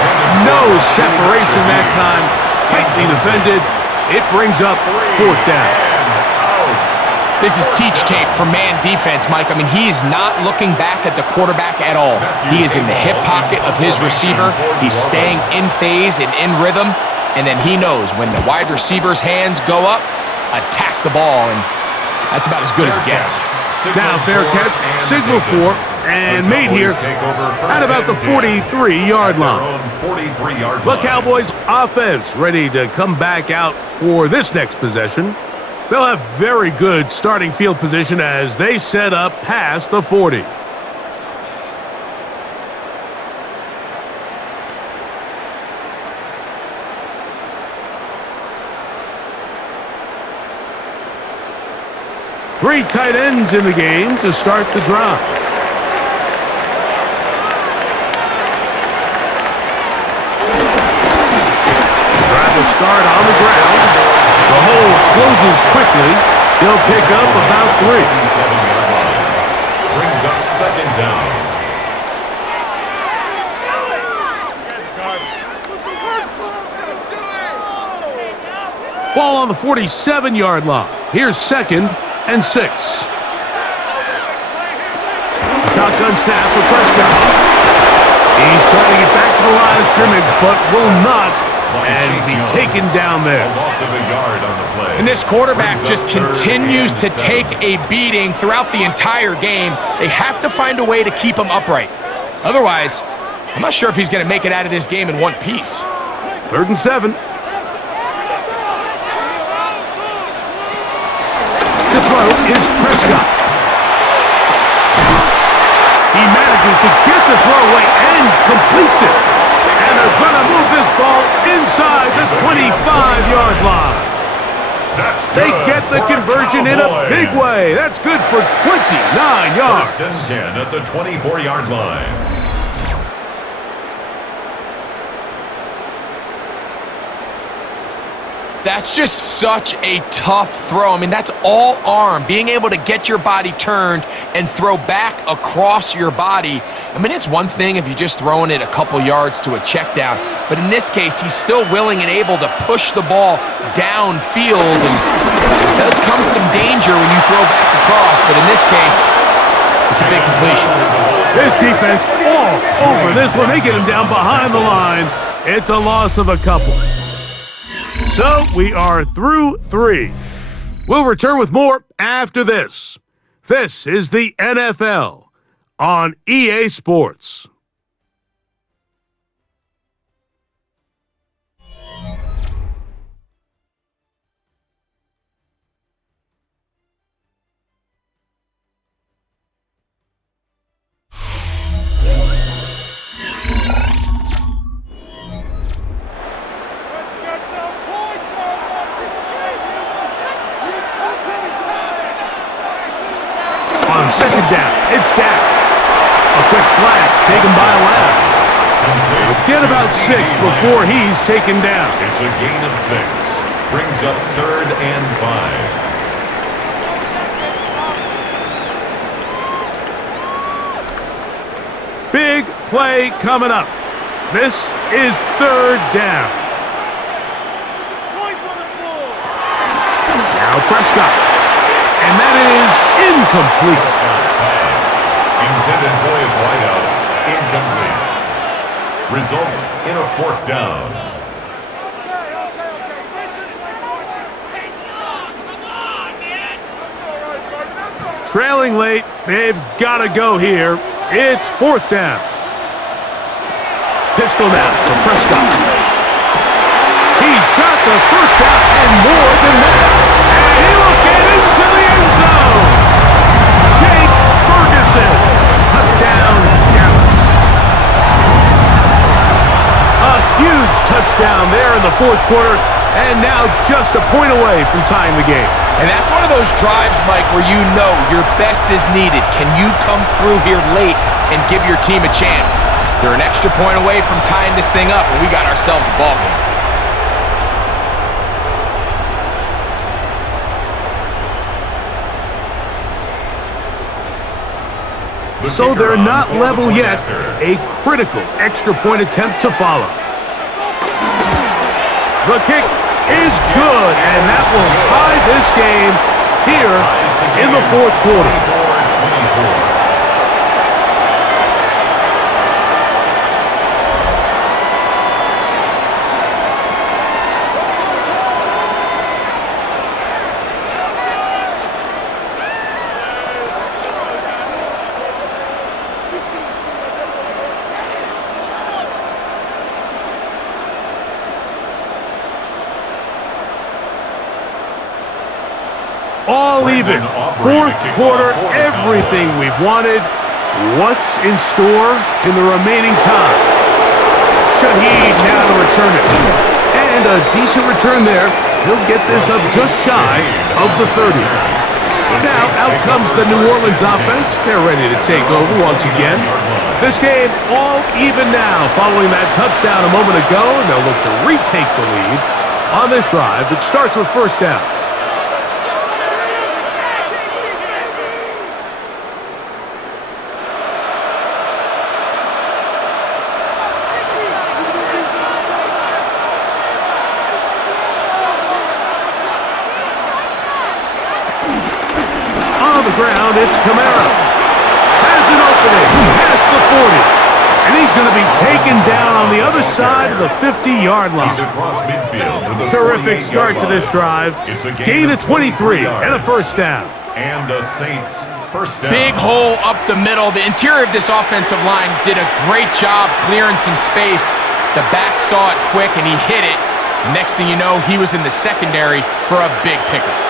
No separation that time. Tightly defended. It brings up 4th down. This is teach tape for man defense, Mike. I mean, he's not looking back at the quarterback at all. He is in the hip pocket of his receiver. He's staying in phase and in rhythm. And then he knows when the wide receiver's hands go up, attack the ball, and that's about as good as it gets. Now fair catch, signal for, and made here at about the 43-yard line. The Cowboys offense ready to come back out for this next possession. They'll have very good starting field position as they set up past the 40. Three tight ends in the game to start the drive. Drive will start on the ground. The hole closes quickly. He'll pick up about 3. Brings up 2nd down. Ball on the 47-yard line. Here's 2nd and 6. Shotgun snap for Prescott. He's trying to get back to the line of scrimmage, but will not, and be taken down there. Loss of a yard on the play. And this quarterback just continues to take a beating throughout the entire game. They have to find a way to keep him upright. Otherwise, I'm not sure if he's going to make it out of this game in one piece. 3rd and 7. To throw is Prescott. He manages manages to get the throw away and completes it. And they're going to move this ball inside the 25-yard line. That's They good get the for conversion in a big Cowboys. way. That's good for 29 yards. First and 10 at the 24-yard line. That's just such a tough throw. I mean, that's all arm. Being able to get your body turned and throw back across your body. I mean, it's one thing if you're just throwing it a couple yards to a check down, but in this case, he's still willing and able to push the ball downfield, and it does come some danger when you throw back across, but in this case, it's a big completion. This defense all over this one. They get him down behind the line. It's a loss of a couple. So we are through 3. We'll return with more after this. This is the NFL on EA Sports. On second down, it's down. A quick slant taken by Lamb. Get about 6 before he's taken down. It's a gain of 6. Brings up 3rd and 5. Big play coming up. This is 3rd down. Now Prescott. And that is incomplete. Prescott's pass, intended for his wideout, incomplete. Results in a 4th down. Trailing late, they've got to go here. It's 4th down. Pistol now for Prescott. He's got the 1st down and more than that. And he will get into the end zone. Jake Ferguson. Touchdown, Dallas. A huge touchdown there in the 4th quarter. And now just a point away from tying the game. And that's one of those drives, Mike, where you know your best is needed. Can you come through here late and give your team a chance? They're an extra point away from tying this thing up, and we got ourselves a ball game. So they're not level yet. A critical extra point attempt to follow. The kick is good, and that will tie this game here in the 4th quarter. 24-24. All even. 4th quarter, everything we've wanted. What's in store in the remaining time? Shaheed now to return it. And a decent return there. He'll get this up just shy of the 30. Now out comes the New Orleans offense. They're ready to take over once again. This game all even now following that touchdown a moment ago, and they'll look to retake the lead on this drive that starts with 1st down. Ground, it's Kamara. Has an opening past the 40. And he's going to be taken down on the other side of the 50-yard line. He's across midfield to the Terrific start to this drive. It's a Gain of 23 and a 1st down. And the Saints 1st down. Big hole up the middle. The interior of this offensive line did a great job clearing some space. The back saw it quick, and he hit it. The next thing you know, he was in the secondary for a big pickup.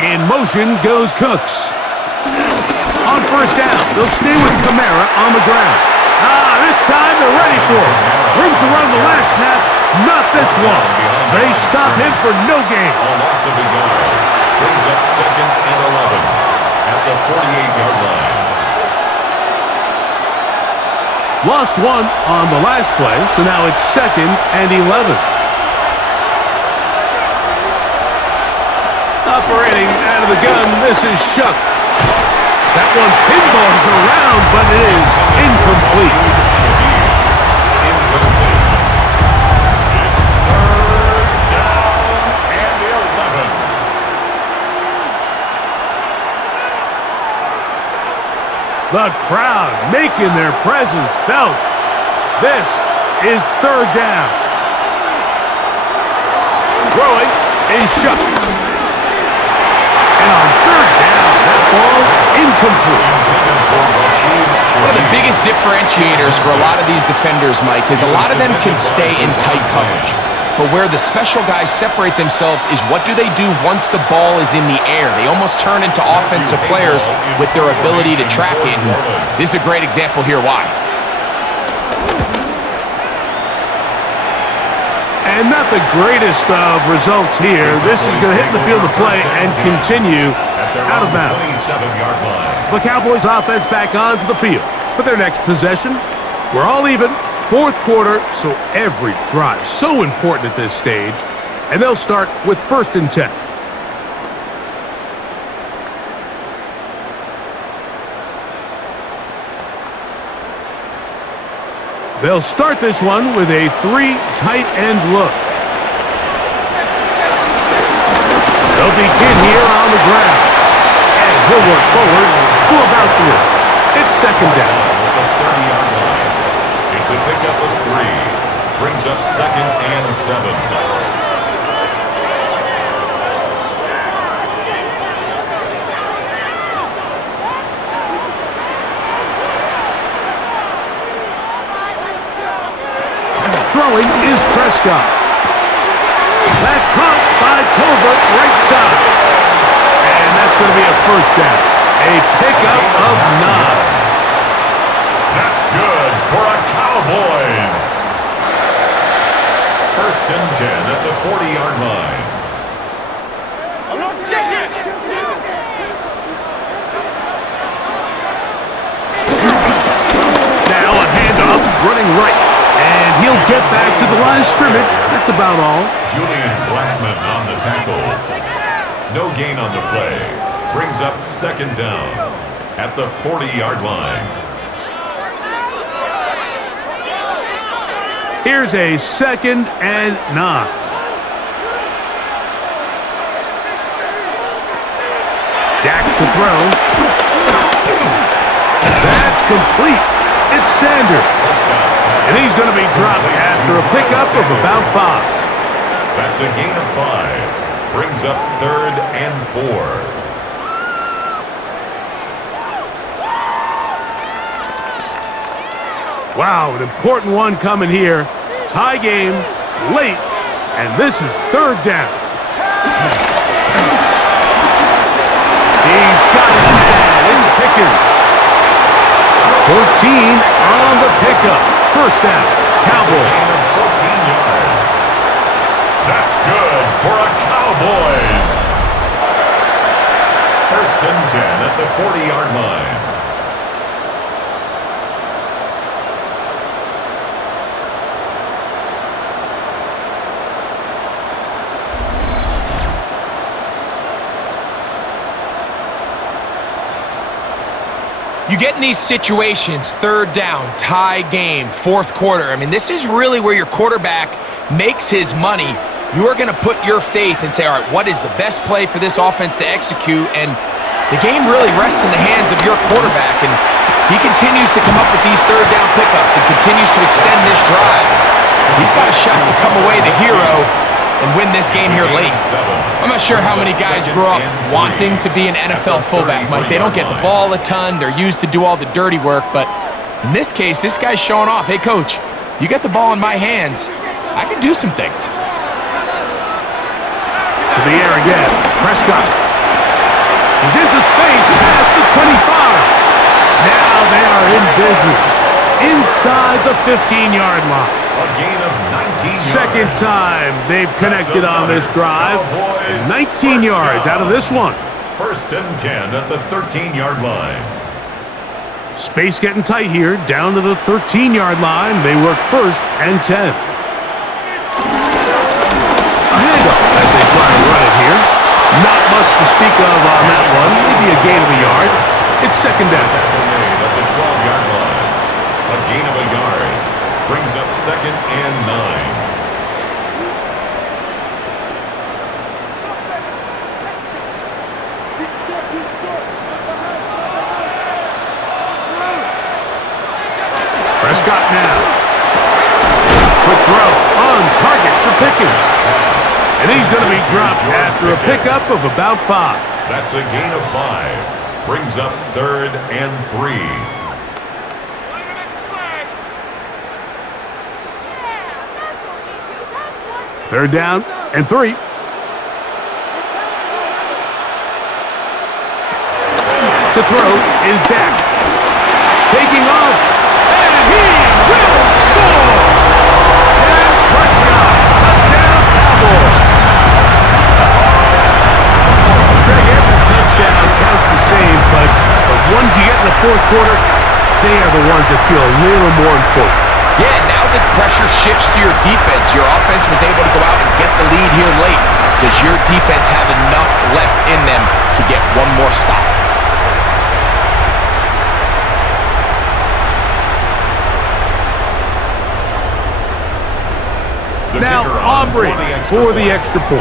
In motion goes Cooks. On first down, they'll stay with Kamara on the ground. This time they're ready for it. Room to run the last snap. Not this one. They stop him for no gain. A loss of a yard. Brings up 2nd and 11 at the 48-yard line. Lost one on the last play, so now it's 2nd and 11. Operating out of the gun, this is Shuck. That one pinballs around, but it is incomplete. The crowd making their presence felt. This is 3rd down. Throwing is Shuck. And on 3rd down, that ball incomplete. One of the biggest differentiators for a lot of these defenders, Mike, is a lot of them can stay in tight coverage. But where the special guys separate themselves is what do they do once the ball is in the air. They almost turn into offensive players with their ability to track it. And this is a great example here why. And not the greatest of results here. This is going to hit the field of play and continue out of bounds. The Cowboys offense back onto the field for their next possession. We're all even. 4th quarter, so every drive so important at this stage. And they'll start with 1st and 10. They'll start this one with a 3 tight end look. They'll begin here on the ground. And he'll work forward for about 3. It's 2nd down. It's a pickup of 3. Brings up 2nd and 7. Throwing is Prescott. That's caught by Tolbert right side. And that's going to be a 1st down. A pickup of 9. That's good for a Cowboys. 1st and 10 at the 40-yard line. Now a handoff running right. And he'll get back to the line of scrimmage. That's about all. Julian Blackman on the tackle. No gain on the play. Brings up 2nd down at the 40-yard line. Here's a 2nd and 9. Dak to throw. That's complete. It's Sanders. And he's going to be dropped after a pickup of about 5. That's a gain of 5. Brings up 3rd and 4. Wow, an important one coming here. Tie game, late, and this is 3rd down. He's got it down. It's Pickens. 14 on the pickup. 1st down, Cowboys. 14 yards. That's good for a Cowboys. 1st and 10 at the 40-yard line. You get in these situations, 3rd down, tie game, 4th quarter. I mean, this is really where your quarterback makes his money. You are going to put your faith and say, all right, what is the best play for this offense to execute? And the game really rests in the hands of your quarterback. And he continues to come up with these 3rd down pickups and continues to extend this drive. He's got a shot to come away the hero and win this game here late. I'm not sure how many guys grow up wanting to be an NFL fullback, Mike. They don't get the ball a ton. They're used to do all the dirty work. But in this case, this guy's showing off, hey, coach, you got the ball in my hands. I can do some things. To the air again. Prescott. He's into space past the 25. Now they are in business inside the 15-yard line. A gain of 19 yards. Second time they've connected on this drive. And 19 yards out of this one. First and 10 at the 13-yard line. Space getting tight here, down to the 13-yard line. They work first and 10. A handoff as they try to run it here. Not much to speak of on that one. Maybe a gain of a yard. It's second down. Tackle made at the 12-yard line. A gain of a yard brings up second and 9. Prescott now. Quick throw on target to Pickens. And he's going to be dropped after a pickup of about 5. That's a gain of 5. Brings up third and 3. Third down and 3. To throw is Dak. Taking off, and he will score! And Prescott, touchdown Cowboys! Greg, every touchdown counts the same, but the ones you get in the fourth quarter, they are the ones that feel a little more important. Yeah, now that pressure shifts to your defense, your offense was able to go out and get the lead here late. Does your defense have enough left in them to get one more stop? Now Aubrey for the extra point.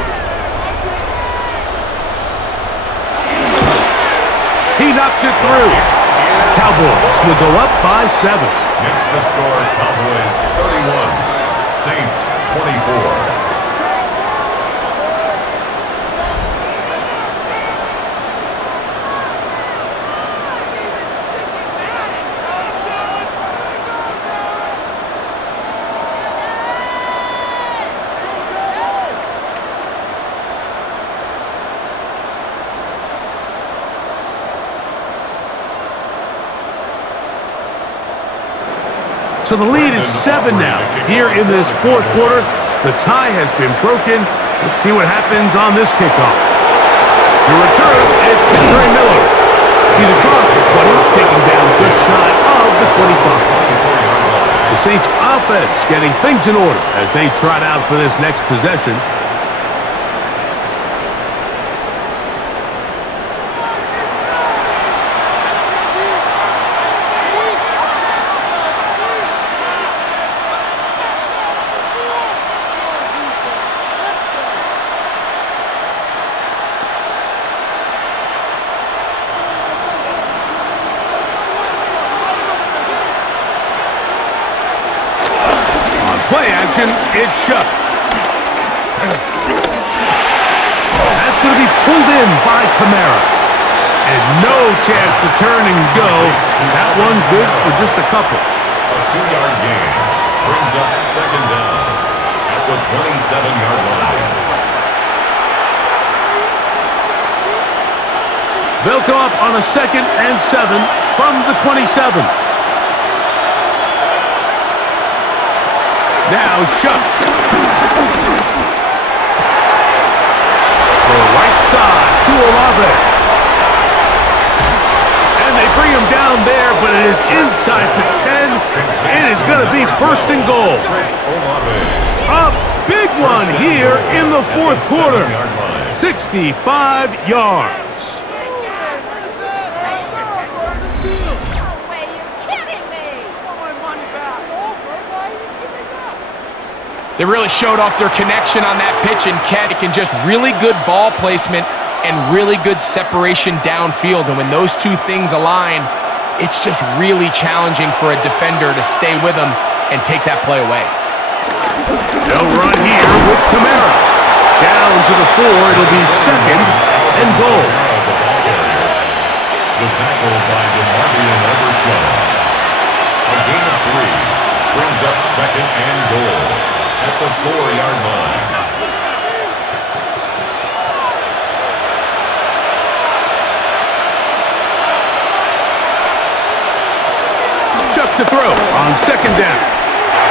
He knocks it through. Cowboys will go up by 7. Makes the score Cowboys 31, Saints 24. So the lead is 7 now. Here in this fourth quarter, the tie has been broken. Let's see what happens on this kickoff. To return, it's Kendry Miller. He's across the 20, taken down just shy of the 25. The Saints offense getting things in order as they trot out for this next possession. Play action, it's shut. That's going to be pulled in by Kamara. And no chance to turn and go. That one good for just a couple. A 2-yard gain brings up second down at the 27-yard line. They'll come up on a 2nd and 7 from the 27. Now Shuck. The right side to Olave. And they bring him down there, but it is inside the 10. It is going to be first and goal. A big one here in the fourth quarter. 65 yards. They really showed off their connection on that pitch, and can just really good ball placement and really good separation downfield. And when those two things align, it's just really challenging for a defender to stay with them and take that play away. They'll run here with Kamara. Down to the 4, it'll be second and goal. The tackle by DeMarvion Overshaw. A gain of 3 brings up second and goal at the 4-yard line. to throw on second down.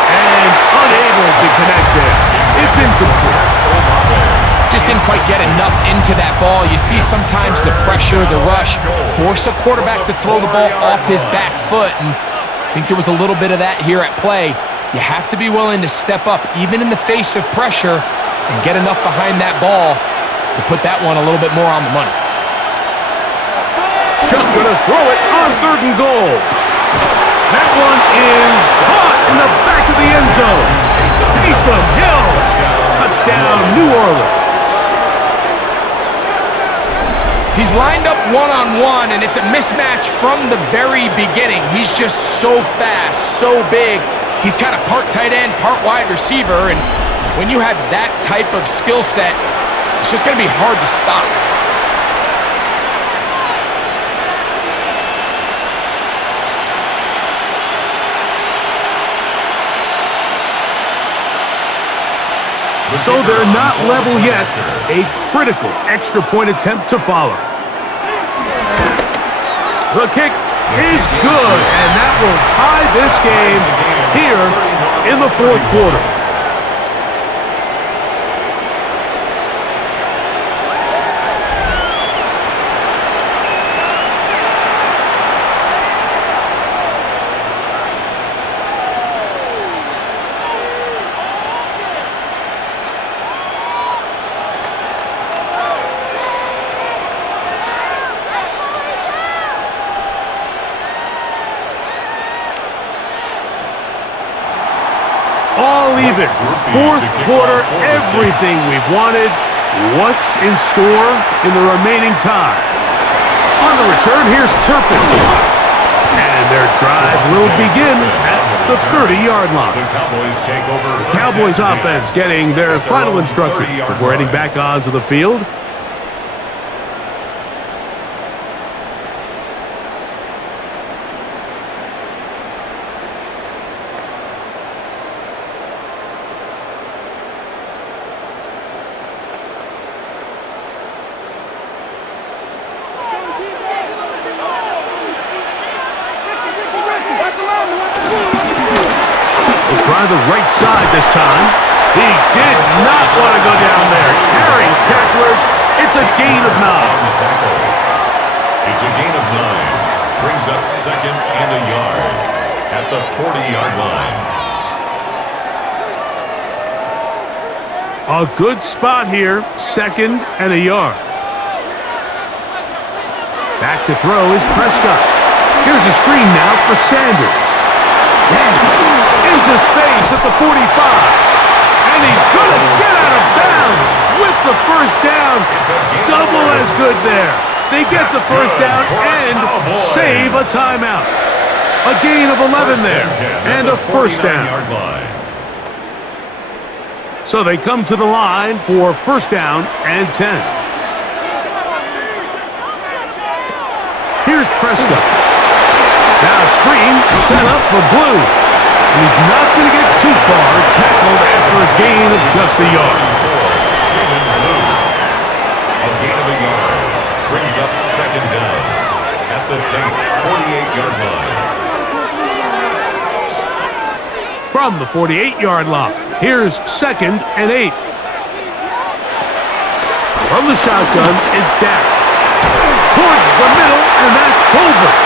And unable to connect there. It's incomplete. Just didn't quite get enough into that ball. You see sometimes the pressure, the rush, force a quarterback to throw the ball off his back foot. And I think there was a little bit of that here at play. You have to be willing to step up, even in the face of pressure, and get enough behind that ball to put that one a little bit more on the money. Chuck gonna throw it on 3rd and goal. That one is caught in the back of the end zone. Taysom Hill, touchdown New Orleans. He's lined up one-on-one, and it's a mismatch from the very beginning. He's just so fast, so big. He's kind of part tight end, part wide receiver, and when you have that type of skill set, it's just going to be hard to stop. So they're not level yet. A critical extra point attempt to follow. The kick is good, and that will tie this game here in the 4th quarter. All even. 4th quarter, everything we've wanted. What's in store in the remaining time? On the return, here's Turpin. And their drive will begin at the 30-yard line. The Cowboys offense getting their final instructions before heading back onto the field. Try the right side this time. He did not want to go down there. Carrying tacklers. It's a gain of 9. It's a gain of 9. Brings up 2nd and a yard at the 40-yard line. A good spot here. 2nd and a yard. Back to throw is Prescott. Here's a screen now for Sanders. Into space at the 45. And he's going to get out of bounds with the first down. Double as good there. They get the first down and save a timeout. A gain of 11 there and a first down. So they come to the line for first down and 10. Here's Prescott. Now a screen set up for Blue. And he's not going to get too far, tackled after a gain of just a yard. A gain of a yard brings up 2nd down at the Saints' 48-yard line. From the 48-yard line, here's 2nd and 8. From the shotgun, it's Dak. Towards the middle, and that's Tolbert.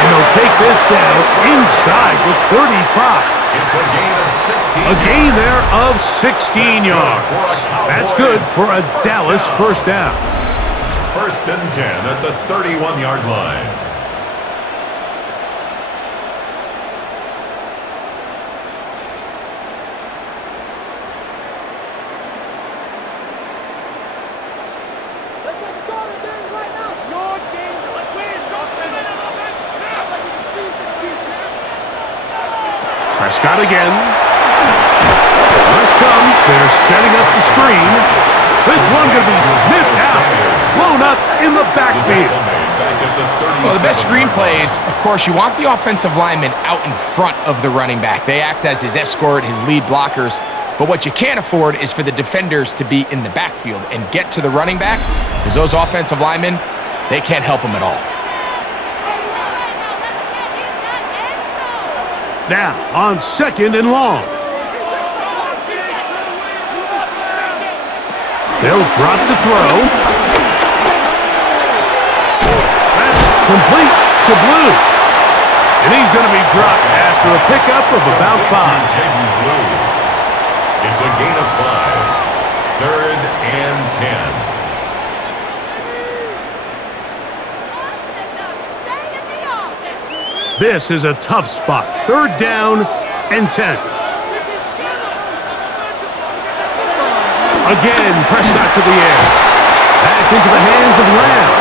And they'll take this down inside the 35. It's a gain of 16. A gain there of 16 yards. That's good for a Dallas first down. 1st and 10 at the 31-yard line. Prescott again. Rush comes. They're setting up the screen. This one going to be sniffed out. Blown up in the backfield. Well, the best screen plays, of course, you want the offensive lineman out in front of the running back. They act as his escort, his lead blockers. But what you can't afford is for the defenders to be in the backfield and get to the running back, because those offensive linemen, they can't help him at all. Now, on 2nd and long. They'll drop to throw. That's complete to Blue. And he's going to be dropped after a pickup of about 5. It's a gain of 5. 3rd and 10. This is a tough spot. 3rd down and 10. Again, Prescott to the air. That's into the hands of Lamb.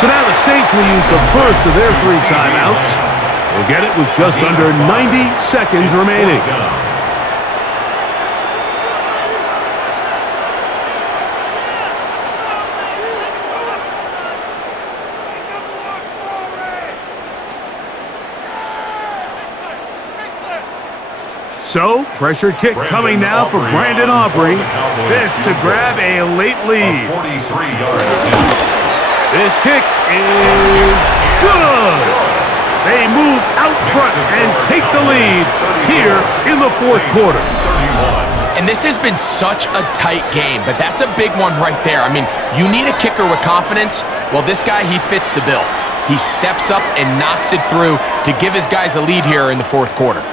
So now the Saints will use the first of their 3 timeouts. They'll get it with just under 90 seconds remaining. So, pressure kick coming now for Brandon Aubrey. This to grab a late lead. 43-yard attempt. This kick is good. They move out front and take the lead here in the 4th quarter. And this has been such a tight game, but that's a big one right there. I mean, you need a kicker with confidence. Well, this guy, he fits the bill. He steps up and knocks it through to give his guys a lead here in the 4th quarter.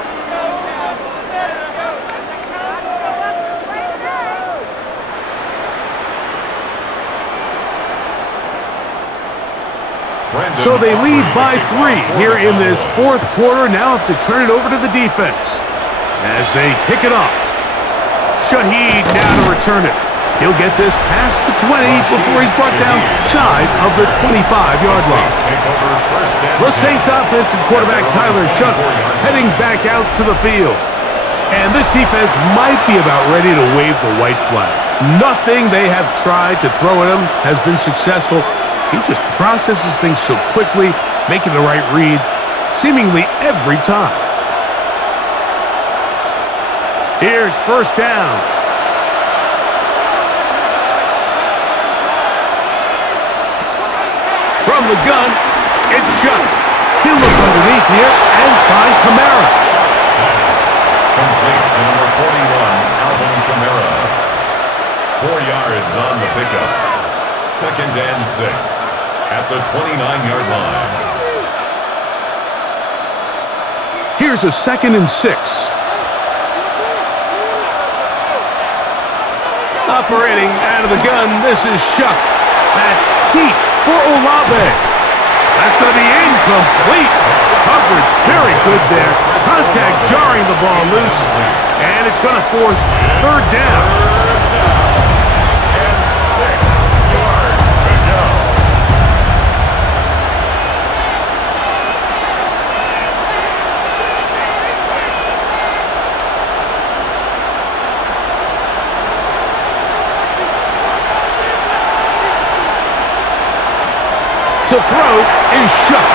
So they lead by 3 here in this 4th quarter. Now have to turn it over to the defense as they kick it off. Shaheed now to return it. He'll get this past the 20 before he's brought down shy of the 25-yard line. The Saints offense and quarterback Tyler Shutt heading back out to the field. And this defense might be about ready to wave the white flag. Nothing they have tried to throw at him has been successful. He just processes things so quickly, making the right read, seemingly every time. Here's 1st down. From the gun, it's Shutt. He'll look underneath here and find Kamara. Complete to number 41, Alvin Kamara. 4 yards on the pickup. 2nd and 6 at the 29-yard line. Here's a 2nd and 6. Operating out of the gun, this is Shutt. That's deep for Olave. That's going to be incomplete. Coverage very good there. Contact jarring the ball loose. And it's going to force 3rd down. To throw is Shutt.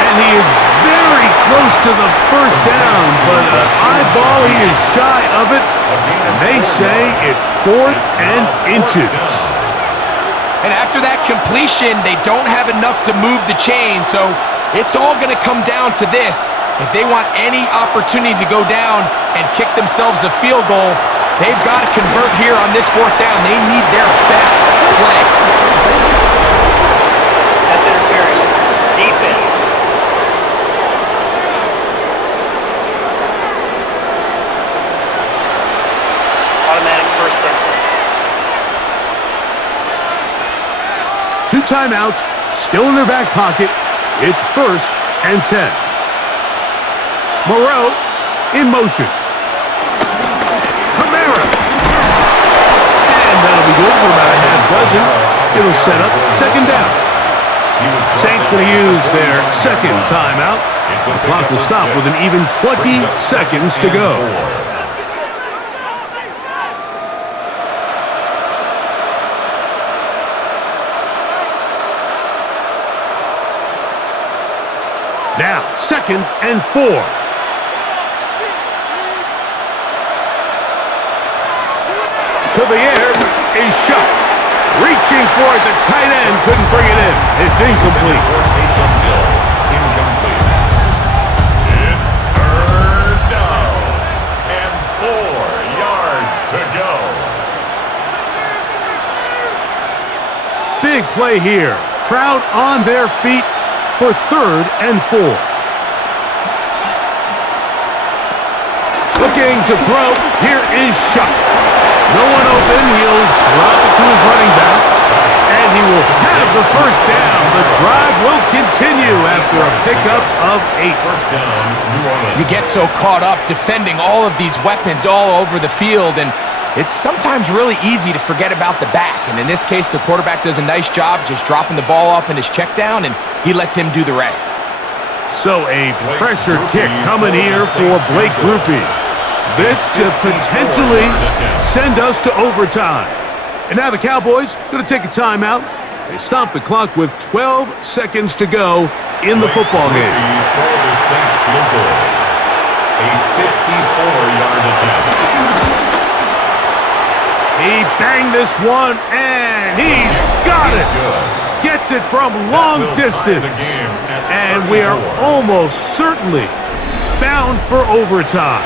And he is very close to the 1st down, but an eyeball, he is shy of it. And they say it's 4th and inches. And after that completion, they don't have enough to move the chain, so it's all going to come down to this. If they want any opportunity to go down and kick themselves a field goal, they've got to convert here on this 4th down. They need their best play. That's interference. Defense. Automatic 1st down. 2 timeouts, still in their back pocket. It's 1st and 10. Moreau in motion. Kamara. And that'll be good for about a half dozen. It'll set up 2nd down. Saints going to use their 2nd timeout. The clock will stop with an even 20 seconds to go. Now, 2nd and 4. To the air is Shutt. Reaching for it, the tight end couldn't bring it in. It's incomplete. Incomplete. play here. Crowd on their feet for 3rd and 4. Looking to throw. Here is shot. No one open. He'll drop it to his running back. And he will have the first down. The drive will continue after a pickup of 8. First down, New Orleans. You get so caught up defending all of these weapons all over the field, and it's sometimes really easy to forget about the back. And in this case, the quarterback does a nice job just dropping the ball off in his check down, and he lets him do the rest. So a pressure kick coming here for Blake Grupe. This to potentially send us to overtime. And now the Cowboys going to take a timeout. They stop the clock with 12 seconds to go in the football game. For the Saints field goal. A 54-yard attempt. He banged this one, and he's got it. Gets it from long distance. And we are almost certainly bound for overtime.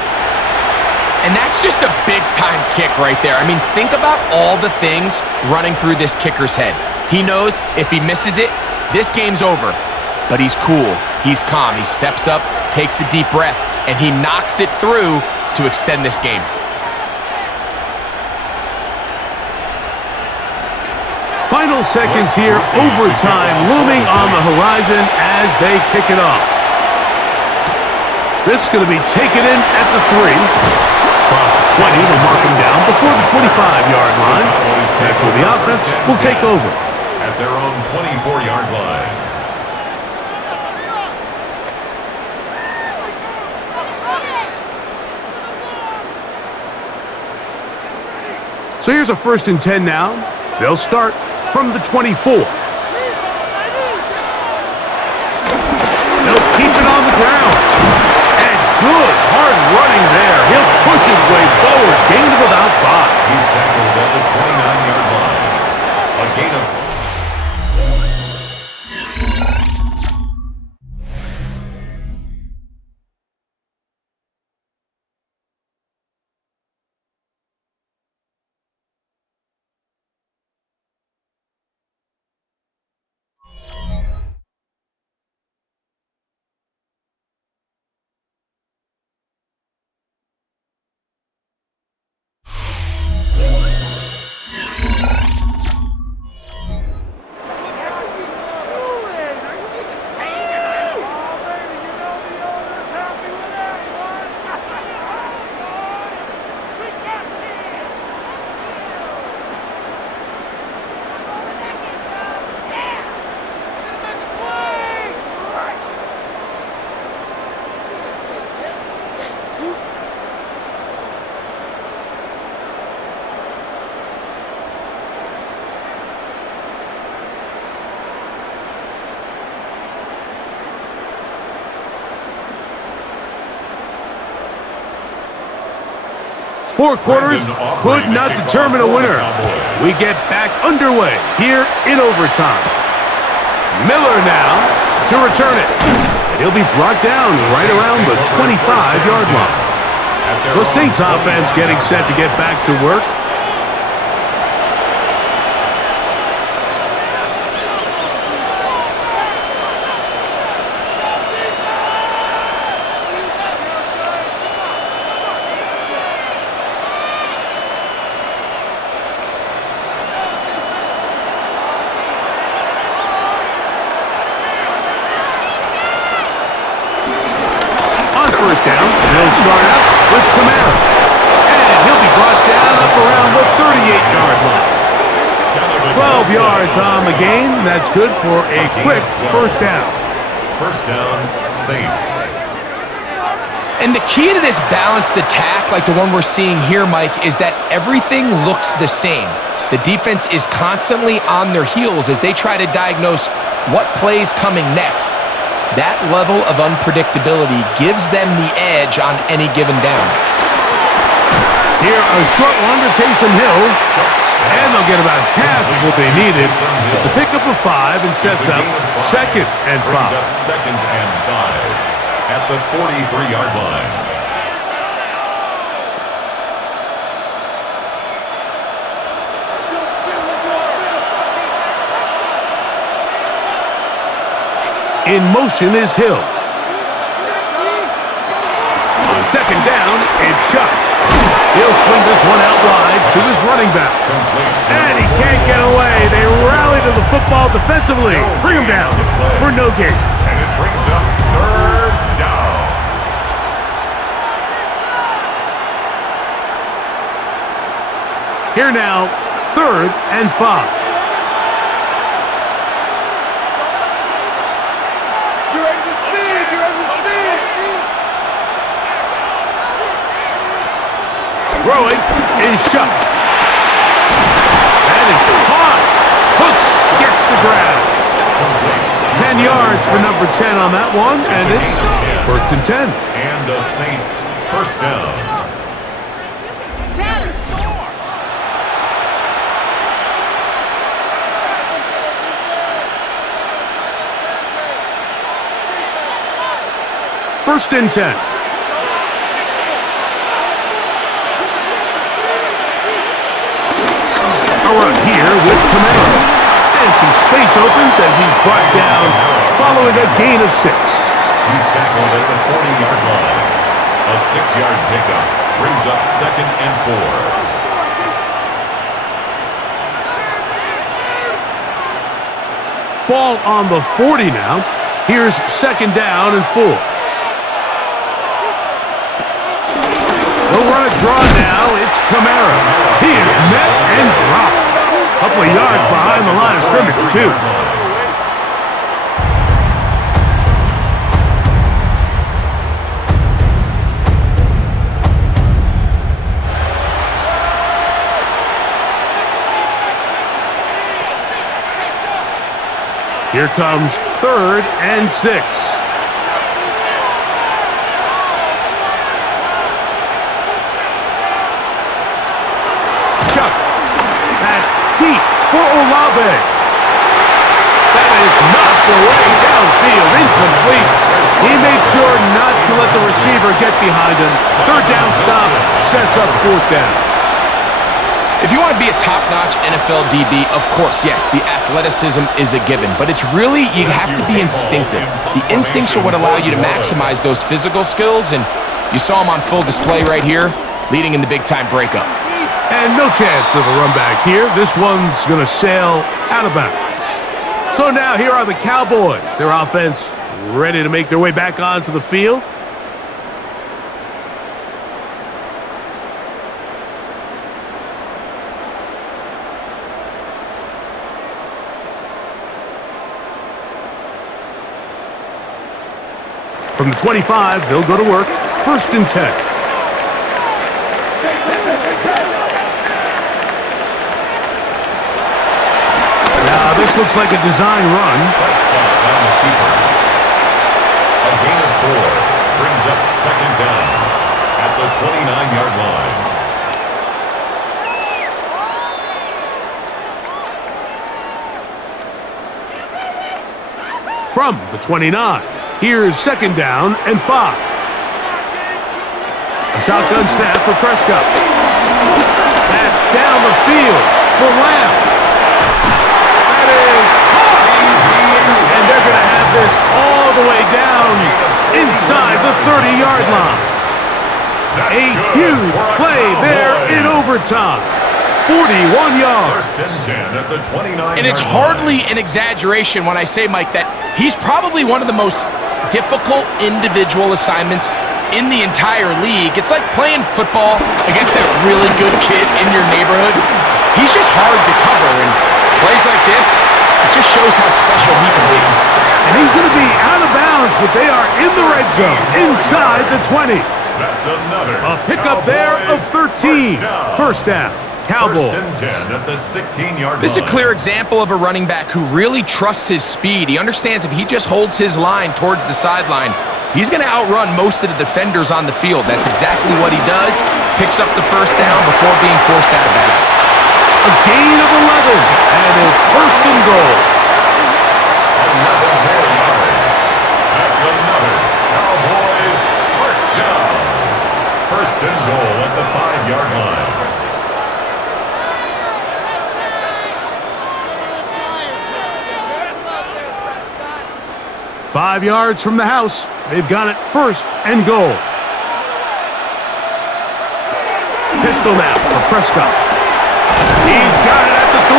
And that's just a big-time kick right there. I mean, think about all the things running through this kicker's head. He knows if he misses it, this game's over. But he's cool. He's calm. He steps up, takes a deep breath, and he knocks it through to extend this game. Final seconds here, overtime looming on the horizon as they kick it off. This is going to be taken in at the 3. Across the 20, they'll mark him down before the 25-yard line. That's where the offense will take over. At their own 24-yard line. So here's a 1st and 10 now. They'll start from the 24. They'll keep it on the ground. And good hard running there. He'll push his way forward. Gain of about 5. He's tackled at the 29-yard line. A gain of... Four quarters could not determine a winner. We get back underway here in overtime. Miller now to return it. And he'll be brought down right around the 25-yard line. The Saints offense getting set to get back to work. First down, they'll start out with Kamara. And he'll be brought down up around the 38-yard line. 12 yards on the game. That's good for a quick first down. First down, Saints. And the key to this balanced attack, like the one we're seeing here, Mike, is that everything looks the same. The defense is constantly on their heels as they try to diagnose what play's coming next. That level of unpredictability gives them the edge on any given down. Here, a short one to Taysom Hill, and they'll get about half of what they needed. It's a pickup of 5 and sets up 2nd and 5. Brings up 2nd and 5 at the 43-yard line. In motion is Hill. On second down, it's Shuck. He'll swing this one out wide to his running back. And he can't get away. They rally to the football defensively. Bring him down for no gain. And it brings up third down. Here now, 3rd and 5. You're ready to speed. You're ready to speed. Throwing is Shuck. That is caught. Hooks gets the grab. 10 yards for number 10 on that one, and it's 1st and 10. And the Saints first down. First and 10. A run here with Camaro. And some space opens as he's brought down following a gain of 6. He's tackled at the 40-yard line. A 6-yard pickup brings up 2nd and 4. Ball on the 40 now. Here's 2nd down and 4. They'll run a draw now. It's Camaro. He is met and dropped. A couple of yards behind the line of scrimmage, too. Here comes 3rd and 6. Chuck. That deep for Olave. That is knocked away downfield, incomplete. He made sure not to let the receiver get behind him. 3rd down stop sets up 4th down. If you want to be a top-notch NFL DB, of course, yes, the athleticism is a given, but it's really, you have to be instinctive. The instincts are what allow you to maximize those physical skills, and you saw him on full display right here, leading in the big-time breakup. And no chance of a run back here. This one's going to sail out of bounds. So now here are the Cowboys. Their offense ready to make their way back onto the field. From the 25, they'll go to work. 1st and 10. Now, this looks like a design run. Down the keeper. A gain of 4 brings up 2nd down at the 29-yard line. From the 29. Here's 2nd down and 5. A shotgun snap for Prescott. That's down the field for Lamb. That is caught. And they're going to have this all the way down inside the 30-yard line. A huge play there in overtime. 41 yards. 1st and 10 at the 29. And it's hardly an exaggeration when I say, Mike, that he's probably one of the most difficult individual assignments in the entire league. It's like playing football against that really good kid in your neighborhood. He's just hard to cover, and plays like this, it just shows how special he can be. And he's going to be out of bounds, but they are in the red zone, inside the 20. That's another. A pickup there of 13. First down. Cowboys. 1st and 10 at the 16-yard line. This is a clear example of a running back who really trusts his speed. He understands if he just holds his line towards the sideline, he's going to outrun most of the defenders on the field. That's exactly what he does. Picks up the 1st down before being forced out of bounds. A gain of 11, and it's 1st and goal. 11 more yards. That's another Cowboys 1st down. 1st and goal at the 5-yard line. 5 5 yards from the house. They've got it first and goal. Pistol now for Prescott. He's got it at the 3.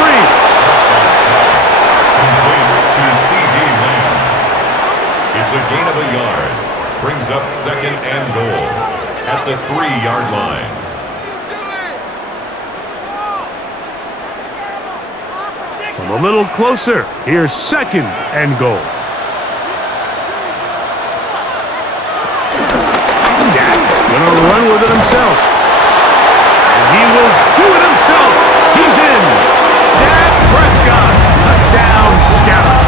Complete to C.D. Lamb. It's a gain of a yard. Brings up second and goal at the 3-yard line. From a little closer, here's second and goal. Dak gonna run with it himself. And he will do it himself. He's in. Dak Prescott. Touchdown, Dallas.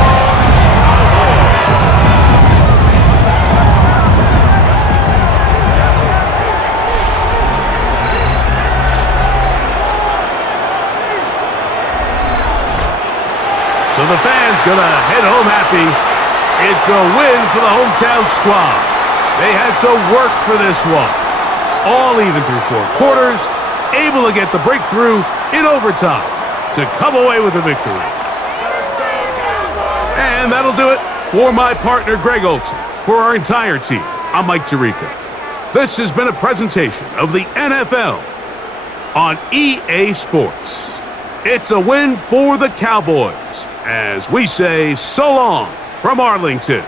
So the fans gonna head home happy. It's a win for the hometown squad. They had to work for this one. All even through 4 quarters, able to get the breakthrough in overtime to come away with a victory. And that'll do it for my partner, Greg Olson. For our entire team, I'm Mike Tirico. This has been a presentation of the NFL on EA Sports. It's a win for the Cowboys, as we say so long from Arlington.